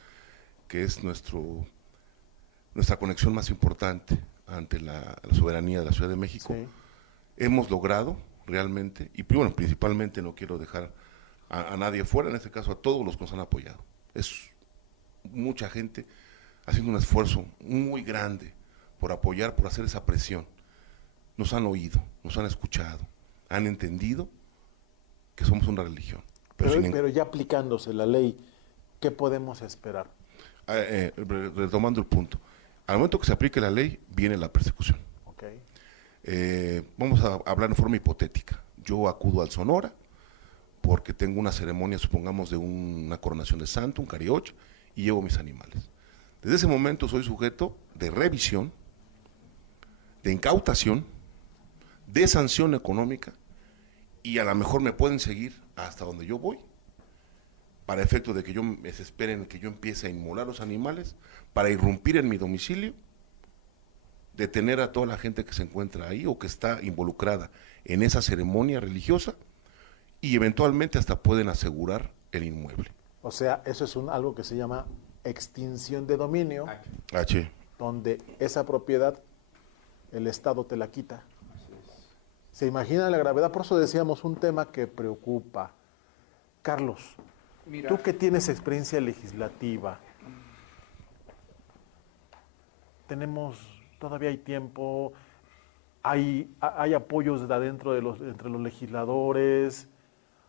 que es nuestra conexión más importante ante la soberanía de la Ciudad de México. Sí. Hemos logrado realmente, y bueno, principalmente no quiero dejar a nadie fuera, en este caso a todos los que nos han apoyado. Es mucha gente haciendo un esfuerzo muy grande por apoyar, por hacer esa presión. nos han oído, nos han escuchado, han entendido que somos una religión. Pero ya aplicándose la ley, ¿qué podemos esperar? Retomando el punto, al momento que se aplique la ley, viene la persecución. Okay. Vamos a hablar en forma hipotética. Yo acudo al Sonora porque tengo una ceremonia, supongamos, de una coronación de santo, un carioch, y llevo mis animales. Desde ese momento soy sujeto de revisión, de incautación, de sanción económica, y a lo mejor me pueden seguir hasta donde yo voy, para efecto de que yo me esperen que yo empiece a inmolar los animales, para irrumpir en mi domicilio, detener a toda la gente que se encuentra ahí o que está involucrada en esa ceremonia religiosa, y eventualmente hasta pueden asegurar el inmueble. O sea, eso es algo que se llama extinción de dominio, donde esa propiedad el Estado te la quita. ¿Se imagina la gravedad? Por eso decíamos un tema que preocupa. Carlos, Mira, tú que tienes experiencia legislativa, todavía hay tiempo, hay apoyos de adentro entre los legisladores,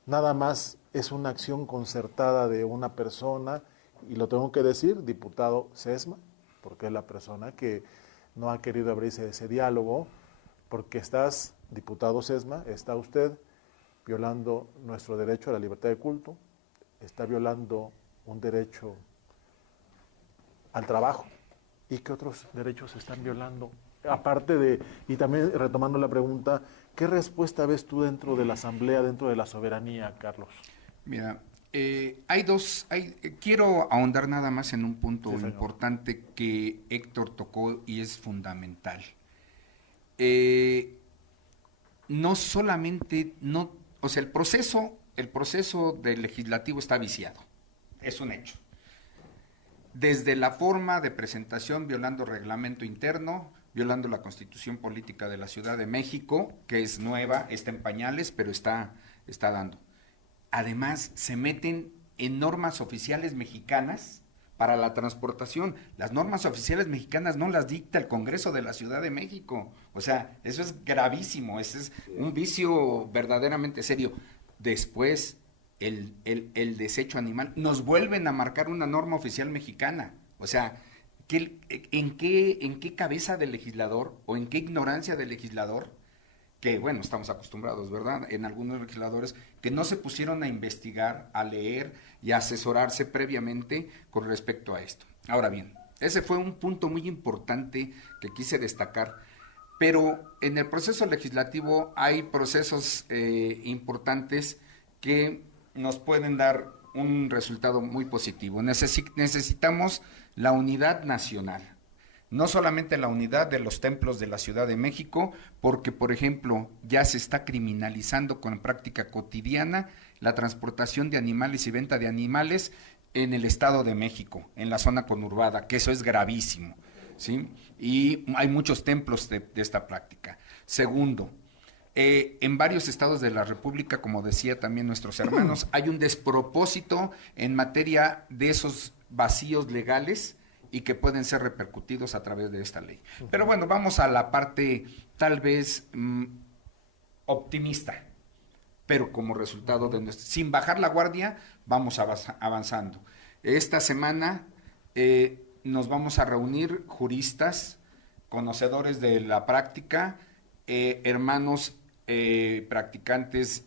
nada más es una acción concertada de una persona, y lo tengo que decir, diputado Sesma, porque es la persona que no ha querido abrirse ese diálogo, porque diputado Sesma, está usted violando nuestro derecho a la libertad de culto, está violando un derecho al trabajo. ¿Y qué otros derechos se están violando? Aparte y también retomando la pregunta, ¿qué respuesta ves tú dentro de la Asamblea, dentro de la soberanía, Carlos? Mira, quiero ahondar nada más en un punto Sí, importante que Héctor tocó y es fundamental. No solamente, o sea, el proceso del legislativo está viciado, es un hecho. Desde la forma de presentación, violando reglamento interno, violando la Constitución Política de la Ciudad de México, que es nueva, está en pañales, pero está dando. Además, se meten en normas oficiales mexicanas para la transportación. Las normas oficiales mexicanas no las dicta el Congreso de la Ciudad de México. O sea, eso es gravísimo, ese es un vicio verdaderamente serio. Después, el desecho animal, nos vuelven a marcar una norma oficial mexicana. O sea, ¿en qué cabeza del legislador o en qué ignorancia del legislador, que bueno, estamos acostumbrados, ¿verdad?, en algunos legisladores, que no se pusieron a investigar, a leer y a asesorarse previamente con respecto a esto? Ahora bien, ese fue un punto muy importante que quise destacar, pero en el proceso legislativo hay procesos importantes que nos pueden dar un resultado muy positivo. Necesitamos la unidad nacional. No solamente la unidad de los templos de la Ciudad de México, porque, por ejemplo, ya se está criminalizando con práctica cotidiana la transportación de animales y venta de animales en el Estado de México, en la zona conurbada, que eso es gravísimo, ¿sí? Y hay muchos templos de esta práctica. Segundo, en varios estados de la República, como decía también nuestros hermanos, hay un despropósito en materia de esos vacíos legales y que pueden ser repercutidos a través de esta ley. Pero bueno, vamos a la parte tal vez optimista, pero como resultado sin bajar la guardia, vamos avanzando. Esta semana nos vamos a reunir juristas, conocedores de la práctica, hermanos practicantes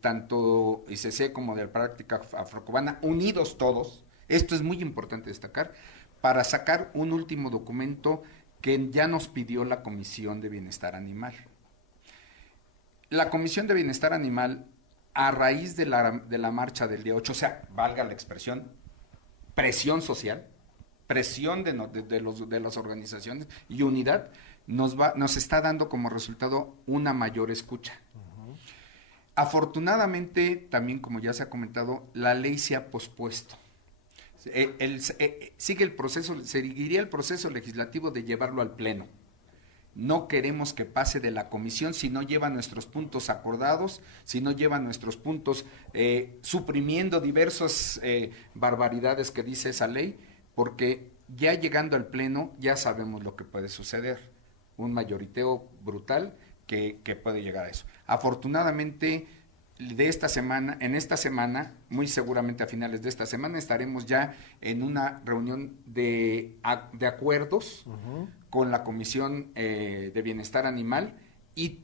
tanto ICC como de la práctica afrocubana, unidos todos. Esto es muy importante destacar, para sacar un último documento que ya nos pidió la Comisión de Bienestar Animal. La Comisión de Bienestar Animal, a raíz de la marcha del día 8, o sea, valga la expresión, presión social, presión de las organizaciones y unidad, nos está dando como resultado una mayor escucha. Afortunadamente, también como ya se ha comentado, la ley se ha pospuesto. Seguiría el proceso legislativo de llevarlo al Pleno. No queremos que pase de la comisión si no lleva nuestros puntos acordados, si no lleva nuestros puntos suprimiendo diversas barbaridades que dice esa ley, porque ya llegando al Pleno ya sabemos lo que puede suceder. un mayoriteo brutal que puede llegar a eso. Afortunadamente, en esta semana, muy seguramente a finales de esta semana, estaremos ya en una reunión de acuerdos con la Comisión de Bienestar Animal y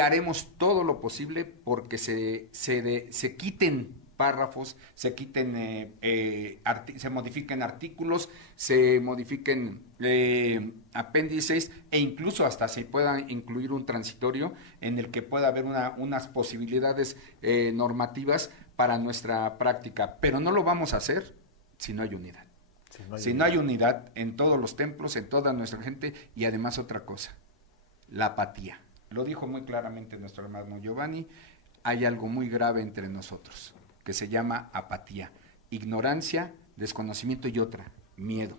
haremos todo lo posible porque se quiten párrafos, se quiten, se modifiquen artículos, se modifiquen apéndices e incluso hasta se pueda incluir un transitorio en el que pueda haber unas posibilidades normativas para nuestra práctica, pero no lo vamos a hacer si no hay unidad. Si no hay unidad en todos los templos, en toda nuestra gente y además otra cosa, la apatía. Lo dijo muy claramente nuestro hermano Giovanni, hay algo muy grave entre nosotros que se llama apatía, ignorancia, desconocimiento y otra, miedo.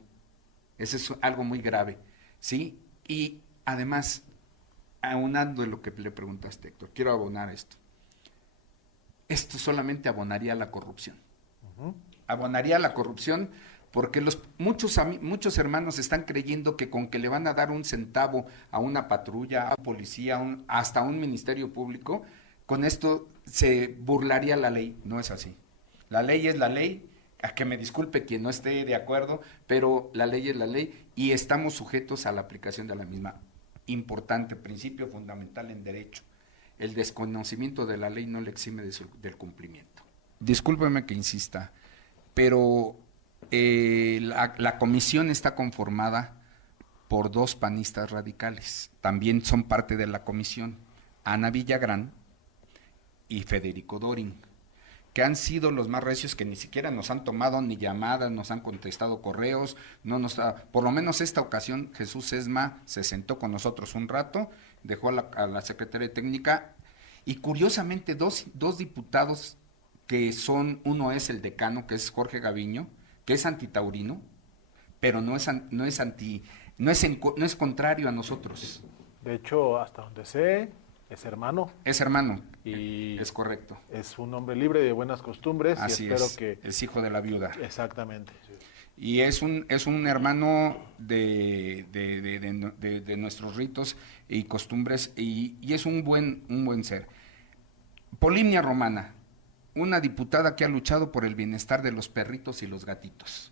Eso es algo muy grave, ¿sí? Y además, aunando en lo que le preguntaste, Héctor, quiero abonar esto. Esto solamente abonaría a la corrupción. Abonaría a la corrupción porque muchos hermanos están creyendo que con que le van a dar un centavo a una patrulla, a un policía, hasta a un ministerio público, con esto se burlaría la ley. No es así. La ley es la ley, a que me disculpe quien no esté de acuerdo, pero la ley es la ley y estamos sujetos a la aplicación de la misma. Importante principio fundamental en derecho. El desconocimiento de la ley no le exime del cumplimiento. Discúlpeme que insista, pero la comisión está conformada por 2 panistas radicales. También son parte de la comisión, Ana Villagrán y Federico Dorin, que han sido los más recios, que ni siquiera nos han tomado ni llamadas, nos han contestado correos, por lo menos esta ocasión Jesús Esma se sentó con nosotros un rato, dejó a la secretaria técnica y curiosamente dos diputados que uno es el decano, que es Jorge Gaviño, que es antitaurino, pero no es contrario a nosotros. De hecho, hasta donde sé, es hermano. Es hermano, y es correcto. Es un hombre libre de buenas costumbres. Así y espero es, que es hijo de la viuda. Exactamente. Sí. Y es un hermano de nuestros ritos y costumbres y es un buen ser. Polimnia Romana, una diputada que ha luchado por el bienestar de los perritos y los gatitos,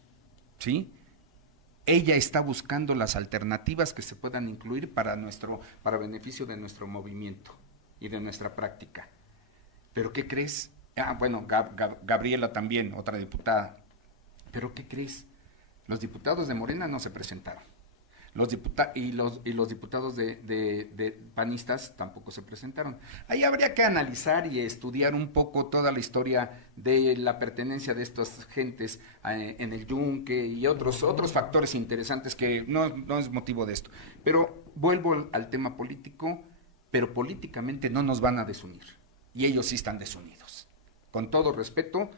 ¿sí? Ella está buscando las alternativas que se puedan incluir para beneficio de nuestro movimiento y de nuestra práctica. ¿Pero qué crees? Bueno, Gabriela también, otra diputada. ¿Pero qué crees? Los diputados de Morena no se presentaron. Los diputados de panistas tampoco se presentaron. Ahí habría que analizar y estudiar un poco toda la historia de la pertenencia de estas gentes en el Yunque y otros factores interesantes que no es motivo de esto. Pero vuelvo al tema político, pero políticamente no nos van a desunir. Y ellos sí están desunidos. Con todo respeto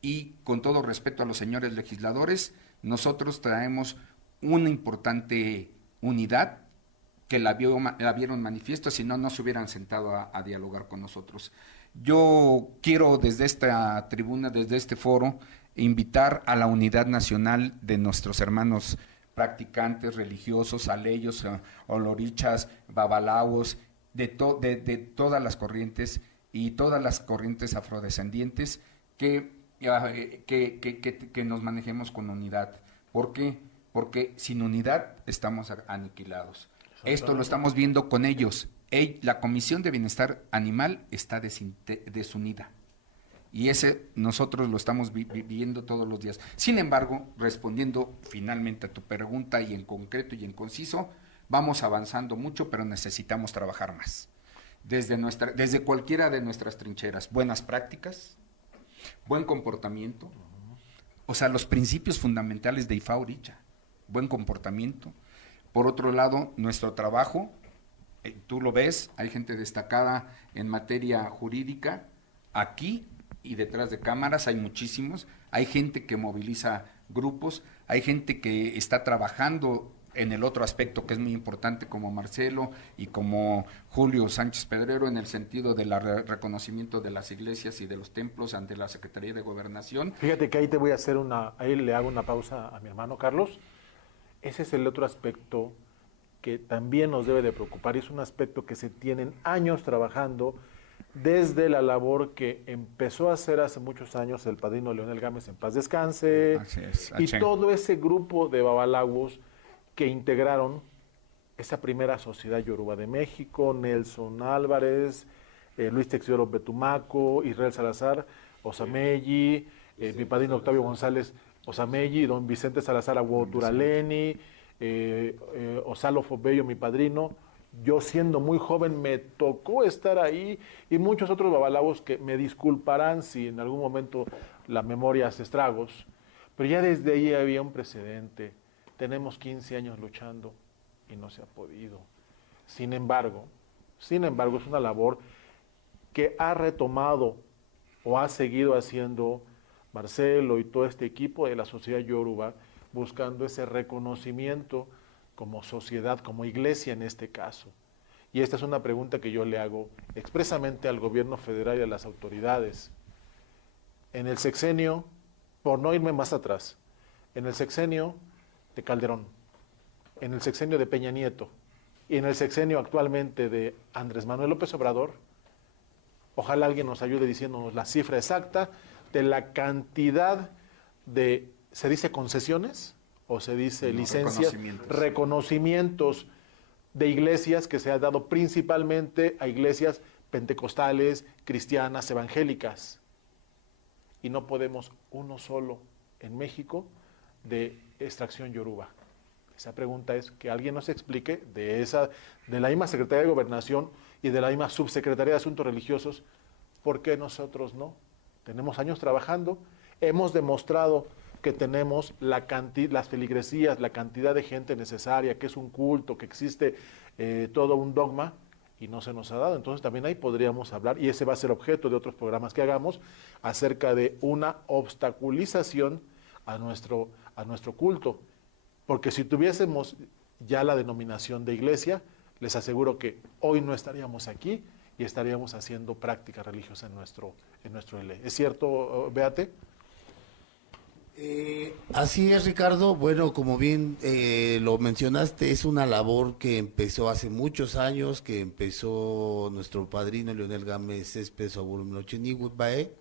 y con todo respeto a los señores legisladores, nosotros traemos una importante unidad que la vieron manifiesto, si no se hubieran sentado a dialogar con nosotros. Yo quiero desde esta tribuna, desde este foro, invitar a la unidad nacional de nuestros hermanos practicantes, religiosos, aleyos, olorichas, babalaos, de todas las corrientes y todas las corrientes afrodescendientes que nos manejemos con unidad. ¿Por qué? Porque sin unidad estamos aniquilados. Esto lo estamos viendo con ellos. La Comisión de Bienestar Animal está desunida. Y nosotros lo estamos viviendo todos los días. Sin embargo, respondiendo finalmente a tu pregunta y en concreto y en conciso, vamos avanzando mucho, pero necesitamos trabajar más. Desde cualquiera de nuestras trincheras, buenas prácticas, buen comportamiento, o sea, los principios fundamentales de IFA Oricha, buen comportamiento. Por otro lado, nuestro trabajo, tú lo ves, hay gente destacada en materia jurídica, aquí y detrás de cámaras hay muchísimos, hay gente que moviliza grupos, hay gente que está trabajando en el otro aspecto que es muy importante, como Marcelo y como Julio Sánchez Pedrero, en el sentido del reconocimiento de las iglesias y de los templos ante la Secretaría de Gobernación. Fíjate que ahí te voy a ahí le hago una pausa a mi hermano Carlos. Ese es el otro aspecto que también nos debe de preocupar y es un aspecto que se tienen años trabajando desde la labor que empezó a hacer hace muchos años el padrino Leonel Gámez, en paz descanse, Así es, y H. todo ese grupo de babalawos que integraron esa primera sociedad yoruba de México, Nelson Álvarez, Luis Texidoro Betumaco, Israel Salazar, Osameyi, mi padrino Octavio González Osameyi, don Vicente Salazar Aguoturaleni, Osalo Fobello, mi padrino. Yo siendo muy joven me tocó estar ahí y muchos otros babalawos que me disculparán si en algún momento la memoria hace estragos, pero ya desde ahí había un precedente. Tenemos 15 años luchando y no se ha podido. Sin embargo, es una labor que ha retomado o ha seguido haciendo Marcelo y todo este equipo de la sociedad yoruba, buscando ese reconocimiento como sociedad, como iglesia en este caso. Y esta es una pregunta que yo le hago expresamente al gobierno federal y a las autoridades. En el sexenio, por no irme más atrás, en el sexenio de Calderón, en el sexenio de Peña Nieto y en el sexenio actualmente de Andrés Manuel López Obrador, ojalá alguien nos ayude diciéndonos la cifra exacta de la cantidad de, ¿se dice concesiones? ¿O se dice No, licencias? Reconocimientos de iglesias que se ha dado principalmente a iglesias pentecostales, cristianas, evangélicas. Y no podemos uno solo en México de extracción yoruba. Esa pregunta es que alguien nos explique de la misma Secretaría de Gobernación y de la misma Subsecretaría de Asuntos Religiosos, ¿por qué nosotros no? Tenemos años trabajando, hemos demostrado que tenemos las feligresías, la cantidad de gente necesaria, que es un culto, que existe todo un dogma, y no se nos ha dado. Entonces también ahí podríamos hablar, y ese va a ser objeto de otros programas que hagamos, acerca de una obstaculización a nuestro culto. Porque si tuviésemos ya la denominación de iglesia, les aseguro que hoy no estaríamos aquí y estaríamos haciendo práctica religiosa en nuestro ley. ¿Es cierto, Beate? Así es, Ricardo. Bueno, como bien lo mencionaste, es una labor que empezó hace muchos años, que empezó nuestro padrino Leonel Gámez Céspedes Bae,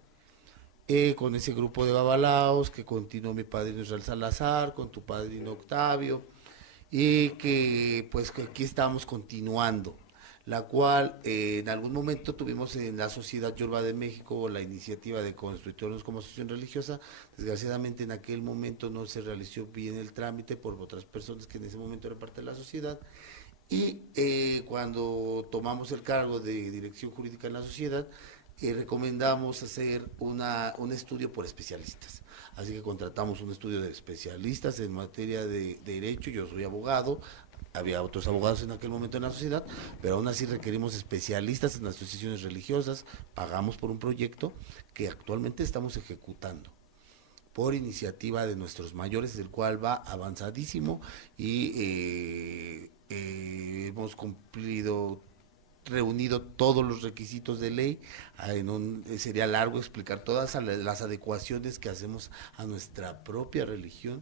con ese grupo de babalaos, que continuó mi padrino Israel Salazar, con tu padrino Octavio, y que pues que aquí estamos continuando, la cual en algún momento tuvimos en la Sociedad Yoruba de México la iniciativa de constituirnos como asociación religiosa. Desgraciadamente en aquel momento no se realizó bien el trámite por otras personas que en ese momento eran parte de la sociedad, y cuando tomamos el cargo de dirección jurídica en la sociedad, recomendamos hacer un estudio por especialistas. Así que contratamos un estudio de especialistas en materia de derecho. Yo soy abogado, había otros abogados en aquel momento en la sociedad, pero aún así requerimos especialistas en las asociaciones religiosas. Pagamos por un proyecto que actualmente estamos ejecutando por iniciativa de nuestros mayores, el cual va avanzadísimo, y hemos reunido todos los requisitos de ley. Sería largo explicar todas las adecuaciones que hacemos a nuestra propia religión,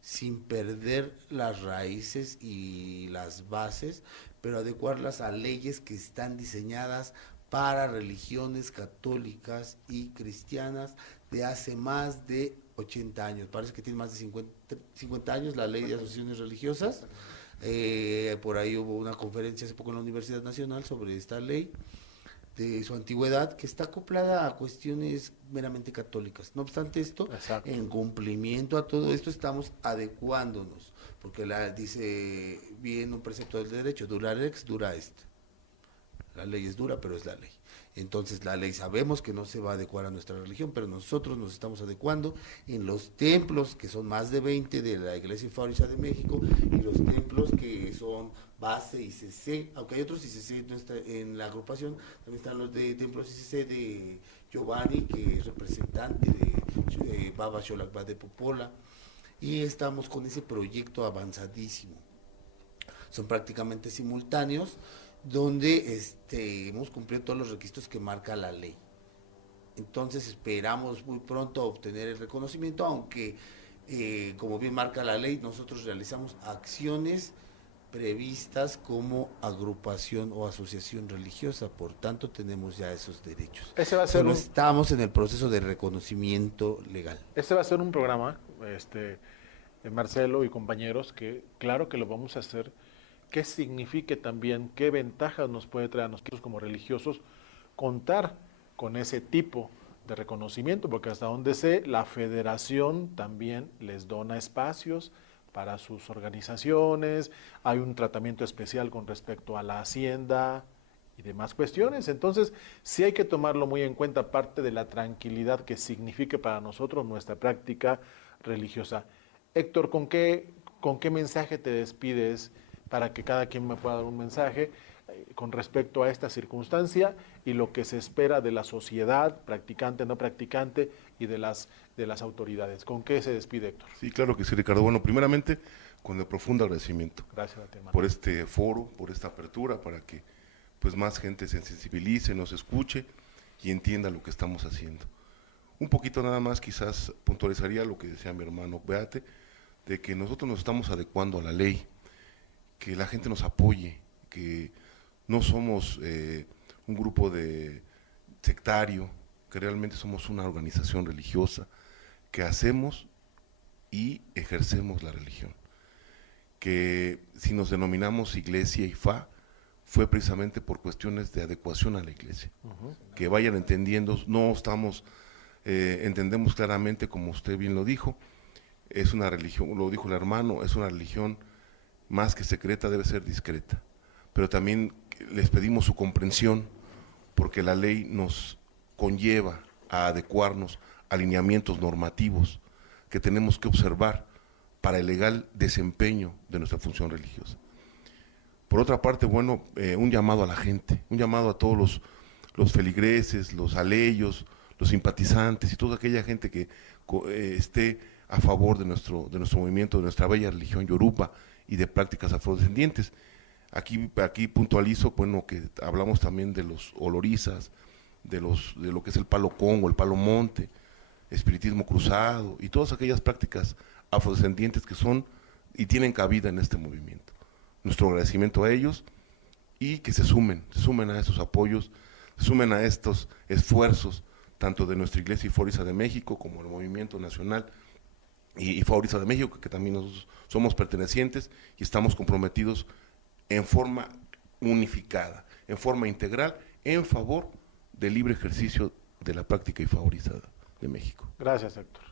sin perder las raíces y las bases, pero adecuarlas a leyes que están diseñadas para religiones católicas y cristianas de hace más de 80 años. Parece que tiene más de 50 años la ley de asociaciones religiosas. Por ahí hubo una conferencia hace poco en la Universidad Nacional sobre esta ley, de su antigüedad, que está acoplada a cuestiones meramente católicas. No obstante esto, exacto, en cumplimiento a todo esto estamos adecuándonos, porque dice bien un precepto del derecho: dura lex, dura est. La ley es dura, pero es la ley. Entonces la ley sabemos que no se va a adecuar a nuestra religión, pero nosotros nos estamos adecuando en los templos, que son más de 20 de la Iglesia Ifáorica de México, y los templos que son base ICC, aunque hay otros ICC en la agrupación. También están los de templos ICC de Giovanni, que es representante de Baba Sholakba de Popola, y estamos con ese proyecto avanzadísimo. Son prácticamente simultáneos, donde hemos cumplido todos los requisitos que marca la ley. Entonces esperamos muy pronto obtener el reconocimiento, aunque como bien marca la ley, nosotros realizamos acciones previstas como agrupación o asociación religiosa, por tanto tenemos ya esos derechos. Ese va a ser Solo un, estamos en el proceso de reconocimiento legal. ese va a ser un programa, Marcelo y compañeros, que claro que lo vamos a hacer, que signifique también, qué ventajas nos puede traer a nosotros como religiosos contar con ese tipo de reconocimiento, porque hasta donde sé, la federación también les dona espacios para sus organizaciones, hay un tratamiento especial con respecto a la hacienda y demás cuestiones. Entonces, sí hay que tomarlo muy en cuenta, parte de la tranquilidad que signifique para nosotros nuestra práctica religiosa. Héctor, con qué mensaje te despides para que cada quien me pueda dar un mensaje con respecto a esta circunstancia y lo que se espera de la sociedad, practicante, no practicante, y de las autoridades? ¿Con qué se despide, Héctor? Sí, claro que sí, Ricardo. Bueno, primeramente, con el profundo agradecimiento Gracias a ti, hermano. por este foro, por esta apertura, para que pues más gente se sensibilice, nos escuche y entienda lo que estamos haciendo. Un poquito nada más, quizás puntualizaría lo que decía mi hermano Beate, de que nosotros nos estamos adecuando a la ley, que la gente nos apoye, que no somos un grupo de sectario, que realmente somos una organización religiosa, que hacemos y ejercemos la religión. Que si nos denominamos Iglesia IFA, fue precisamente por cuestiones de adecuación a la iglesia. Que vayan entendiendo, no estamos, entendemos claramente, como usted bien lo dijo, es una religión, lo dijo el hermano, es una religión más que secreta, debe ser discreta. Pero también les pedimos su comprensión, porque la ley nos conlleva a adecuarnos a lineamientos normativos que tenemos que observar para el legal desempeño de nuestra función religiosa. Por otra parte, bueno, un llamado a la gente, un llamado a todos los feligreses, los aleyos, los simpatizantes y toda aquella gente que esté a favor de nuestro movimiento, de nuestra bella religión yoruba y de prácticas afrodescendientes. Aquí puntualizo, bueno, que hablamos también de los olorizas, de lo que es el palo congo, el palo monte, espiritismo cruzado y todas aquellas prácticas afrodescendientes que son y tienen cabida en este movimiento. Nuestro agradecimiento a ellos y que se sumen a esos apoyos, se sumen a estos esfuerzos, tanto de nuestra Iglesia IFA Orisa de México como el Movimiento Nacional IFA Orisa de México, que también nosotros somos pertenecientes y estamos comprometidos en forma unificada, en forma integral, en favor del libre ejercicio de la práctica IFA Orisa de México. Gracias, Héctor.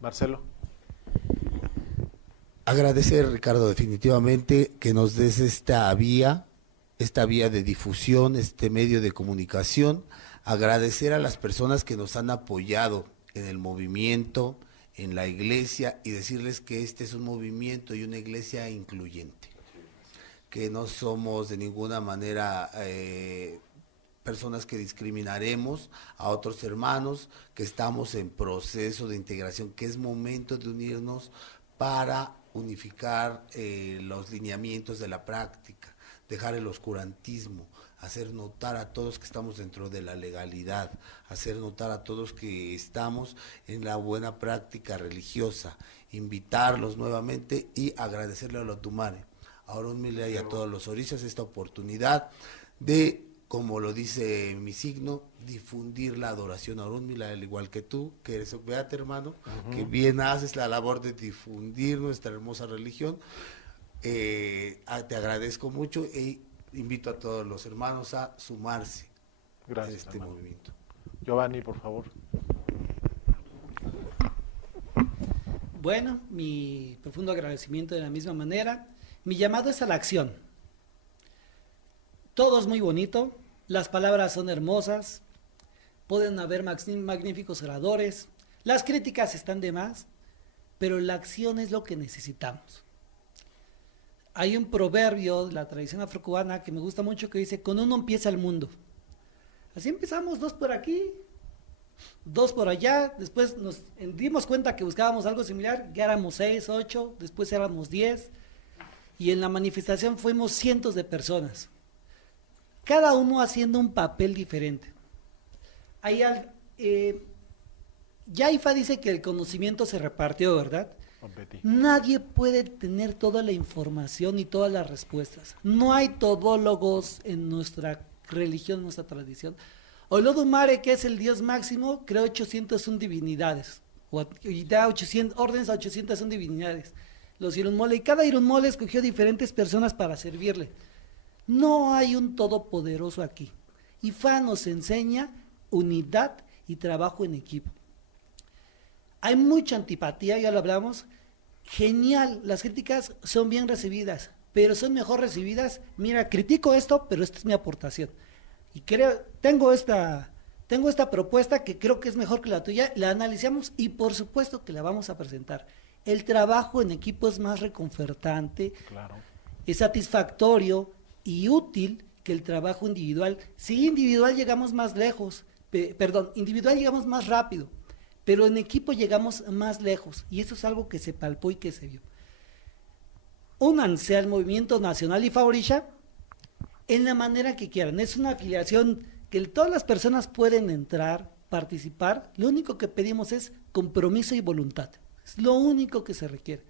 Marcelo. Agradecer, Ricardo, definitivamente que nos des esta vía de difusión, este medio de comunicación. Agradecer a las personas que nos han apoyado en el movimiento, en la iglesia, y decirles que este es un movimiento y una iglesia incluyente, que no somos de ninguna manera personas que discriminaremos a otros hermanos, que estamos en proceso de integración, que es momento de unirnos para unificar los lineamientos de la práctica, dejar el oscurantismo, hacer notar a todos que estamos dentro de la legalidad, hacer notar a todos que estamos en la buena práctica religiosa, invitarlos nuevamente y agradecerle a Lotumare, a Orunmila y a todos los orisas esta oportunidad de, como lo dice mi signo, difundir la adoración a Orunmila, al igual que tú, que eres Beate, hermano, que bien haces la labor de difundir nuestra hermosa religión. Te agradezco mucho e invito a todos los hermanos a sumarse a este movimiento. Giovanni, por favor. Bueno, mi profundo agradecimiento de la misma manera. Mi llamado es a la acción. Todo es muy bonito, las palabras son hermosas, pueden haber magníficos oradores, las críticas están de más, pero la acción es lo que necesitamos. Hay un proverbio de la tradición afrocubana que me gusta mucho que dice, con uno empieza el mundo. Así empezamos, 2 por aquí, 2 por allá, después nos dimos cuenta que buscábamos algo similar, ya éramos 6, 8, después éramos 10, y en la manifestación fuimos cientos de personas, cada uno haciendo un papel diferente. Ya IFA dice que el conocimiento se repartió, ¿verdad? Don Betty. Nadie puede tener toda la información y todas las respuestas. No hay todólogos en nuestra religión, en nuestra tradición. Olodumare, que es el dios máximo, creó 801 divinidades, y da 800 órdenes a 801 divinidades. Los Irunmole, y cada Irunmole escogió diferentes personas para servirle. No hay un todopoderoso aquí. Ifá nos enseña unidad y trabajo en equipo. Hay mucha antipatía, ya lo hablamos. Genial, las críticas son bien recibidas, pero son mejor recibidas. Mira, critico esto, pero esta es mi aportación. Y tengo esta propuesta que creo que es mejor que la tuya, la analizamos y por supuesto que la vamos a presentar. El trabajo en equipo es más reconfortante, Claro. es satisfactorio y útil que el trabajo individual. Sí, individual llegamos más lejos, individual llegamos más rápido, pero en equipo llegamos más lejos y eso es algo que se palpó y que se vio. Únanse al Movimiento Nacional Ifá Orisha en la manera que quieran. Es una afiliación que todas las personas pueden entrar, participar. Lo único que pedimos es compromiso y voluntad. Es lo único que se requiere.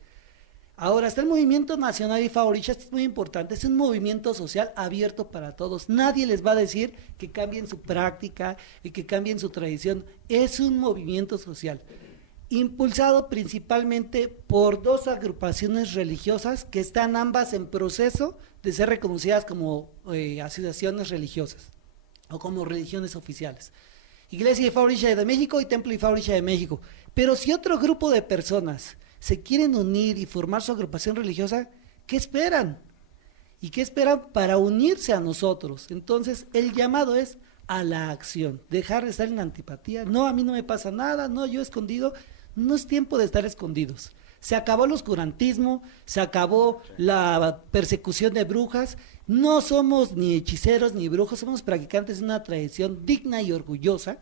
Ahora está el Movimiento Nacional Ifá Orisha, esto es muy importante, es un movimiento social abierto para todos. Nadie les va a decir que cambien su práctica y que cambien su tradición. Es un movimiento social, impulsado principalmente por dos agrupaciones religiosas que están ambas en proceso de ser reconocidas como asociaciones religiosas o como religiones oficiales. Iglesia Ifá Orisha de México y Templo Ifá Orisha de México. Pero si otro grupo de personas se quieren unir y formar su agrupación religiosa, ¿qué esperan? ¿Y qué esperan para unirse a nosotros? Entonces, el llamado es a la acción, dejar de estar en la antipatía. No, a mí no me pasa nada, no, yo escondido. No es tiempo de estar escondidos. Se acabó el oscurantismo, se acabó la persecución de brujas. No somos ni hechiceros ni brujos, somos practicantes de una tradición digna y orgullosa,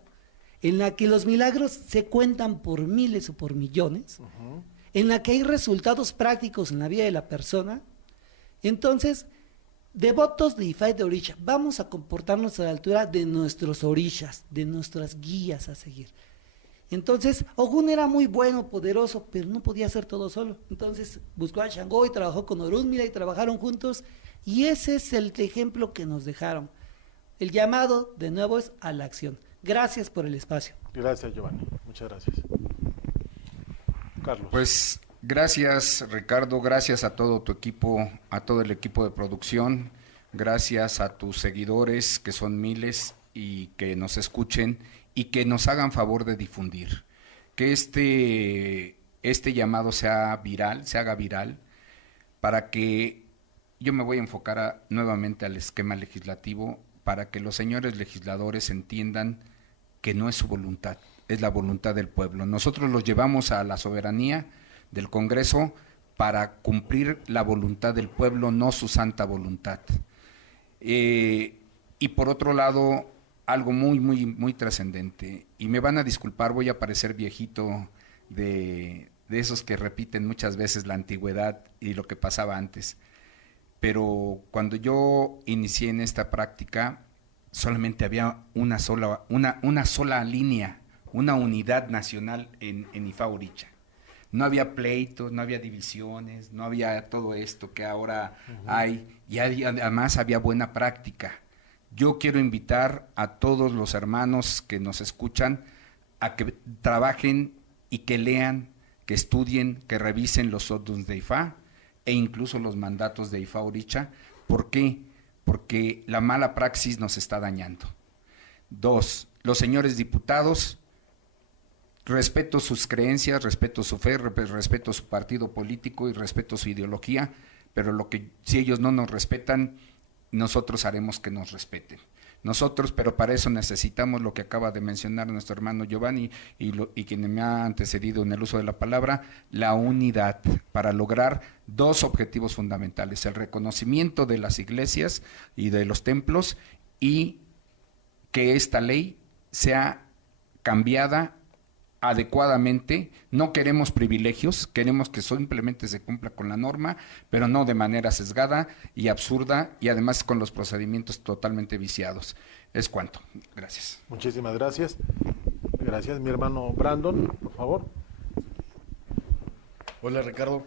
en la que los milagros se cuentan por miles o por millones, en la que hay resultados prácticos en la vida de la persona. Entonces, devotos de Ifá y de Orisha, vamos a comportarnos a la altura de nuestros orishas, de nuestras guías a seguir. Entonces, Ogún era muy bueno, poderoso, pero no podía hacer todo solo. Entonces, buscó a Shango y trabajó con Orúnmila y trabajaron juntos, y ese es el ejemplo que nos dejaron. El llamado, de nuevo, es a la acción. Gracias por el espacio. Gracias, Giovanni. Muchas gracias. Carlos. Pues gracias, Ricardo, gracias a todo tu equipo, a todo el equipo de producción, gracias a tus seguidores, que son miles, y que nos escuchen y que nos hagan favor de difundir. Que este llamado sea viral, se haga viral, para que yo me voy a enfocar nuevamente al esquema legislativo, para que los señores legisladores entiendan que no es su voluntad, es la voluntad del pueblo. Nosotros los llevamos a la soberanía del Congreso para cumplir la voluntad del pueblo, no su santa voluntad. Y por otro lado, algo muy trascendente, y me van a disculpar, voy a parecer viejito de esos que repiten muchas veces la antigüedad y lo que pasaba antes, pero cuando yo inicié en esta práctica, solamente había una sola línea, una unidad nacional en Ifá Orisha. No había pleitos, no había divisiones, no había todo esto que ahora hay, y además había buena práctica. Yo quiero invitar a todos los hermanos que nos escuchan a que trabajen y que lean, que estudien, que revisen los Sodus de Ifá e incluso los mandatos de Ifá Orisha. ¿Por qué? Porque la mala praxis nos está dañando. 2, los señores diputados, respeto sus creencias, respeto su fe, respeto su partido político y respeto su ideología, pero si ellos no nos respetan, nosotros haremos que nos respeten. Nosotros, pero para eso necesitamos lo que acaba de mencionar nuestro hermano Giovanni y quien me ha antecedido en el uso de la palabra, la unidad, para lograr 2 objetivos fundamentales: el reconocimiento de las iglesias y de los templos, y que esta ley sea cambiada adecuadamente. No queremos privilegios, queremos que simplemente se cumpla con la norma, pero no de manera sesgada y absurda, y además con los procedimientos totalmente viciados. Es cuanto. Gracias. Muchísimas gracias. Gracias, mi hermano Brandon, por favor. Hola Ricardo,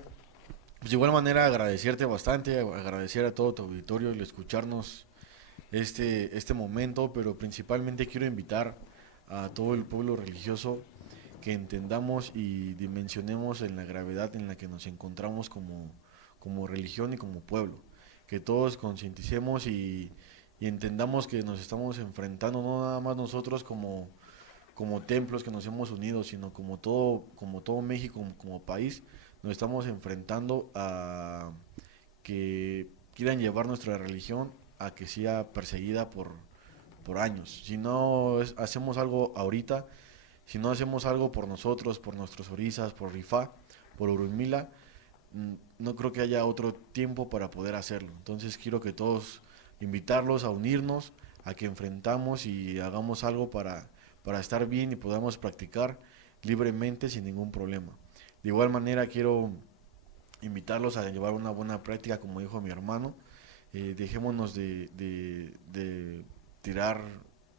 pues de igual manera agradecerte bastante, agradecer a todo tu auditorio el escucharnos este momento, pero principalmente quiero invitar a todo el pueblo religioso que entendamos y dimensionemos en la gravedad en la que nos encontramos como religión y como pueblo, que todos concienticemos y entendamos que nos estamos enfrentando no nada más nosotros como templos que nos hemos unido, sino como todo México, como país, nos estamos enfrentando a que quieran llevar nuestra religión a que sea perseguida por años. Si no hacemos algo ahorita, si no hacemos algo por nosotros, por nuestros orizas, por Rifá, por Urumila, no creo que haya otro tiempo para poder hacerlo. Entonces quiero que todos invitarlos a unirnos, a que enfrentamos y hagamos algo para estar bien y podamos practicar libremente sin ningún problema. De igual manera quiero invitarlos a llevar una buena práctica, como dijo mi hermano. Dejémonos de tirar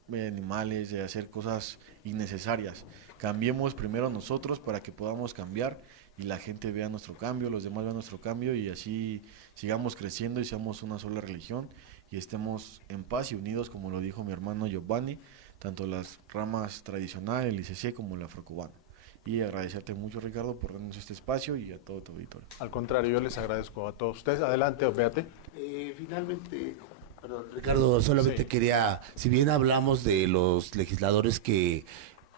animales, de hacer cosas innecesarias. Cambiemos primero nosotros para que podamos cambiar y la gente vea nuestro cambio, los demás vean nuestro cambio y así sigamos creciendo y seamos una sola religión y estemos en paz y unidos, como lo dijo mi hermano Giovanni, tanto las ramas tradicionales, el ICC como el afrocubano. Y agradecerte mucho, Ricardo, por darnos este espacio y a todo tu auditorio. Al contrario, yo les agradezco a todos ustedes. Adelante, Beate. Finalmente, perdón, Ricardo, solamente Sí. quería, si bien hablamos de los legisladores que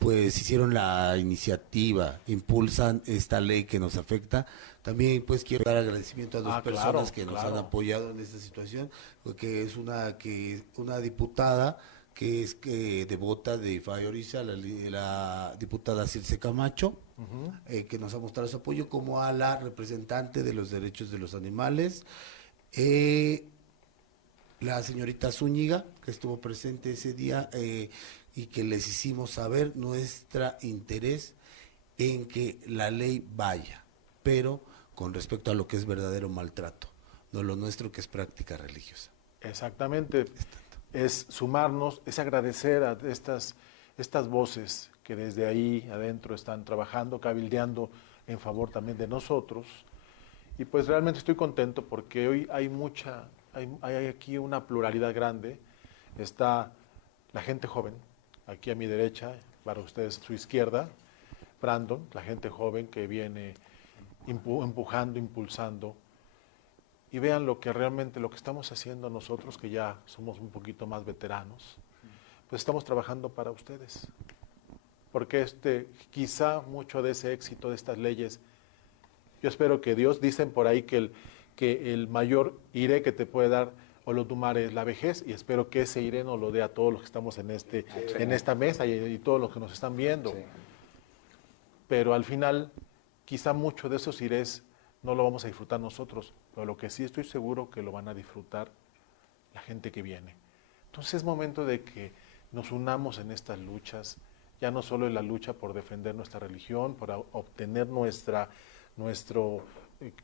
pues hicieron la iniciativa, impulsan esta ley que nos afecta, también pues quiero dar agradecimiento a dos personas que nos han apoyado en esta situación, que es una diputada que es devota de Fay Oriza, la diputada Circe Camacho, que nos ha mostrado su apoyo, como a la representante de los derechos de los animales, la señorita Zúñiga, que estuvo presente ese día, y que les hicimos saber nuestro interés en que la ley vaya, pero con respecto a lo que es verdadero maltrato, no lo nuestro que es práctica religiosa. Exactamente. Es sumarnos, es agradecer a estas voces que desde ahí adentro están trabajando, cabildeando en favor también de nosotros. Y pues realmente estoy contento porque hoy hay aquí una pluralidad grande. Está la gente joven, aquí a mi derecha, para ustedes a su izquierda, Brandon, la gente joven que viene empujando, impulsando. Y vean lo que estamos haciendo nosotros, que ya somos un poquito más veteranos, pues estamos trabajando para ustedes. Porque quizá mucho de ese éxito de estas leyes, yo espero que Dios, dicen por ahí que el mayor iré que te puede dar Olodumare es la vejez, y espero que ese iré nos lo dé a todos los que estamos en esta mesa y todos los que nos están viendo. Sí. Pero al final, quizá mucho de esos irés no lo vamos a disfrutar nosotros, pero lo que sí estoy seguro que lo van a disfrutar la gente que viene. Entonces es momento de que nos unamos en estas luchas, ya no solo en la lucha por defender nuestra religión, por obtener nuestra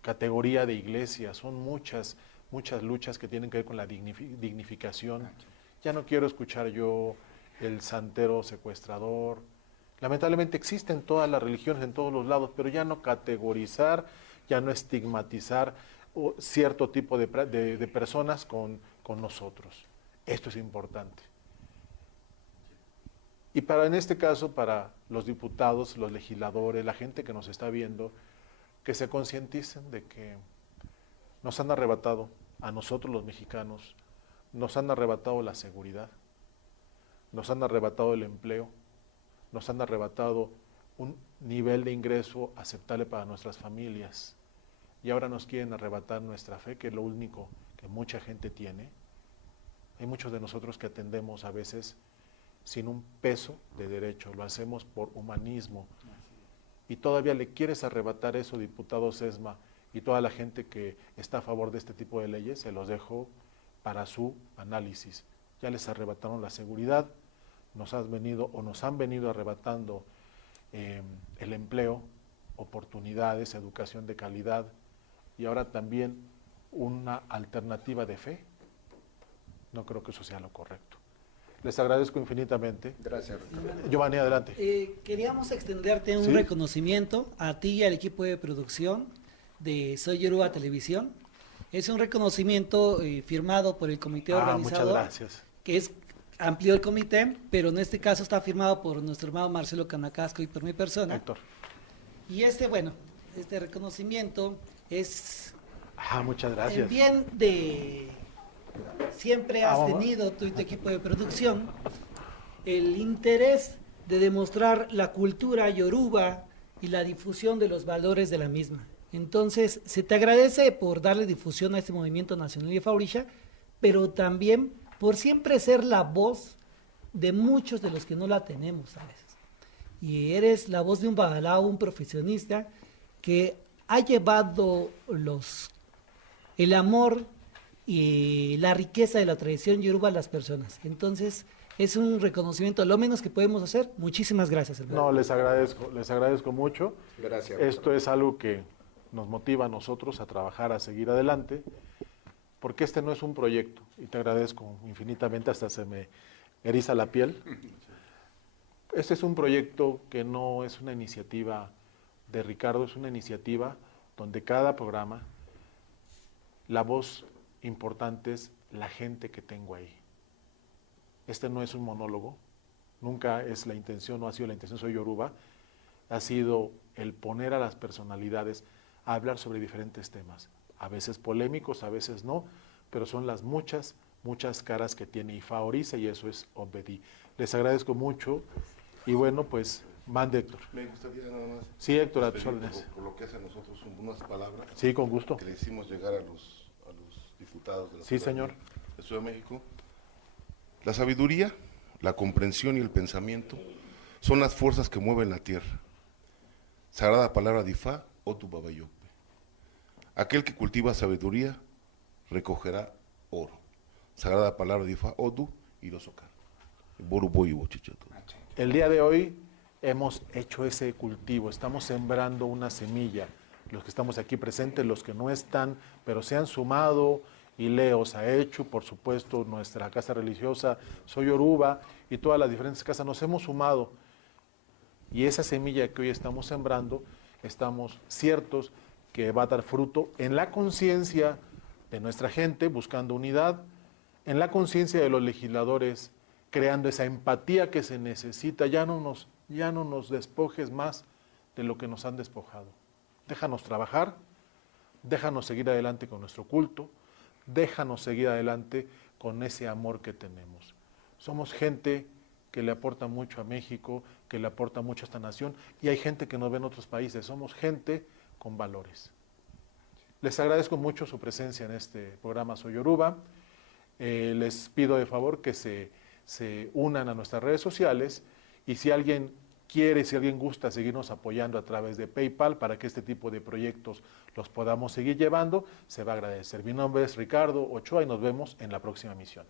categoría de iglesia, son muchas luchas que tienen que ver con la dignificación. Ya no quiero escuchar yo el santero secuestrador. Lamentablemente existen todas las religiones en todos los lados, pero ya no categorizar, ya no estigmatizar cierto tipo de personas con nosotros. Esto es importante. Y en este caso, para los diputados, los legisladores, la gente que nos está viendo, que se concienticen de que nos han arrebatado, a nosotros los mexicanos, nos han arrebatado la seguridad, nos han arrebatado el empleo, nos han arrebatado un nivel de ingreso aceptable para nuestras familias, y ahora nos quieren arrebatar nuestra fe, que es lo único que mucha gente tiene. Hay muchos de nosotros que atendemos a veces sin un peso de derecho, lo hacemos por humanismo, y todavía le quieres arrebatar eso, diputado Sesma, y toda la gente que está a favor de este tipo de leyes, se los dejo para su análisis. Ya les arrebataron la seguridad, nos han venido arrebatando el empleo, oportunidades, educación de calidad, y ahora también una alternativa de fe. No creo que eso sea lo correcto. Les agradezco infinitamente. Gracias. Giovanni, adelante. Queríamos extenderte un Sí. reconocimiento a ti y al equipo de producción de Soy Yoruba Televisión. Es un reconocimiento firmado por el comité Muchas organizador, gracias. que es amplio el comité, pero en este caso está firmado por nuestro hermano Marcelo Canacasco y por mi persona. Héctor. Y este reconocimiento es Muchas el gracias. bien de... Siempre has Vamos. tenido tú y tu equipo de producción el interés de demostrar la cultura yoruba y la difusión de los valores de la misma. Entonces, se te agradece por darle difusión a este movimiento nacional y Faurisha, pero también por siempre ser la voz de muchos de los que no la tenemos a veces. Y eres la voz de un babalao, un profesionista que ha llevado el amor y la riqueza de la tradición yoruba a las personas. Entonces, es un reconocimiento, lo menos que podemos hacer. Muchísimas gracias, hermano. No, les agradezco mucho. Gracias. Esto es algo que nos motiva a nosotros a trabajar, a seguir adelante, porque este no es un proyecto, y te agradezco infinitamente, hasta se me eriza la piel. Este es un proyecto que no es una iniciativa de Ricardo, es una iniciativa donde cada programa, la voz importante es la gente que tengo ahí. Este no es un monólogo, nunca es la intención, no ha sido la intención, Soy Yoruba, ha sido el poner a las personalidades a hablar sobre diferentes temas, a veces polémicos, a veces no, pero son las muchas caras que tiene IFA Orisa, y eso es Obedí. Les agradezco mucho y bueno, pues mande, Héctor. Me gustaría nada más. Sí, Héctor, a tus pedir órdenes. por lo que hace a nosotros unas palabras Sí, con gusto. que le hicimos llegar a los diputados de la Sí, Ciudad señor. de Ciudad de México. La sabiduría, la comprensión y el pensamiento son las fuerzas que mueven la tierra. Sagrada palabra de Ifá, Otu Babayope. Aquel que cultiva sabiduría recogerá oro. Sagrada palabra de Ifá, Otu y Irosokan. El día de hoy hemos hecho ese cultivo, estamos sembrando una semilla. Los que estamos aquí presentes, los que no están, pero se han sumado, y Leos ha hecho, por supuesto, nuestra casa religiosa, Soy Yoruba, y todas las diferentes casas, nos hemos sumado. Y esa semilla que hoy estamos sembrando, estamos ciertos que va a dar fruto en la conciencia de nuestra gente, buscando unidad, en la conciencia de los legisladores, creando esa empatía que se necesita. Ya no nos despojes más de lo que nos han despojado. Déjanos trabajar, déjanos seguir adelante con nuestro culto, déjanos seguir adelante con ese amor que tenemos. Somos gente que le aporta mucho a México, que le aporta mucho a esta nación, y hay gente que nos ve en otros países. Somos gente con valores. Les agradezco mucho su presencia en este programa Soy Yoruba. Les pido de favor que se unan a nuestras redes sociales, y si alguien quiere, si alguien gusta seguirnos apoyando a través de PayPal para que este tipo de proyectos los podamos seguir llevando, se va a agradecer. Mi nombre es Ricardo Ochoa y nos vemos en la próxima emisión.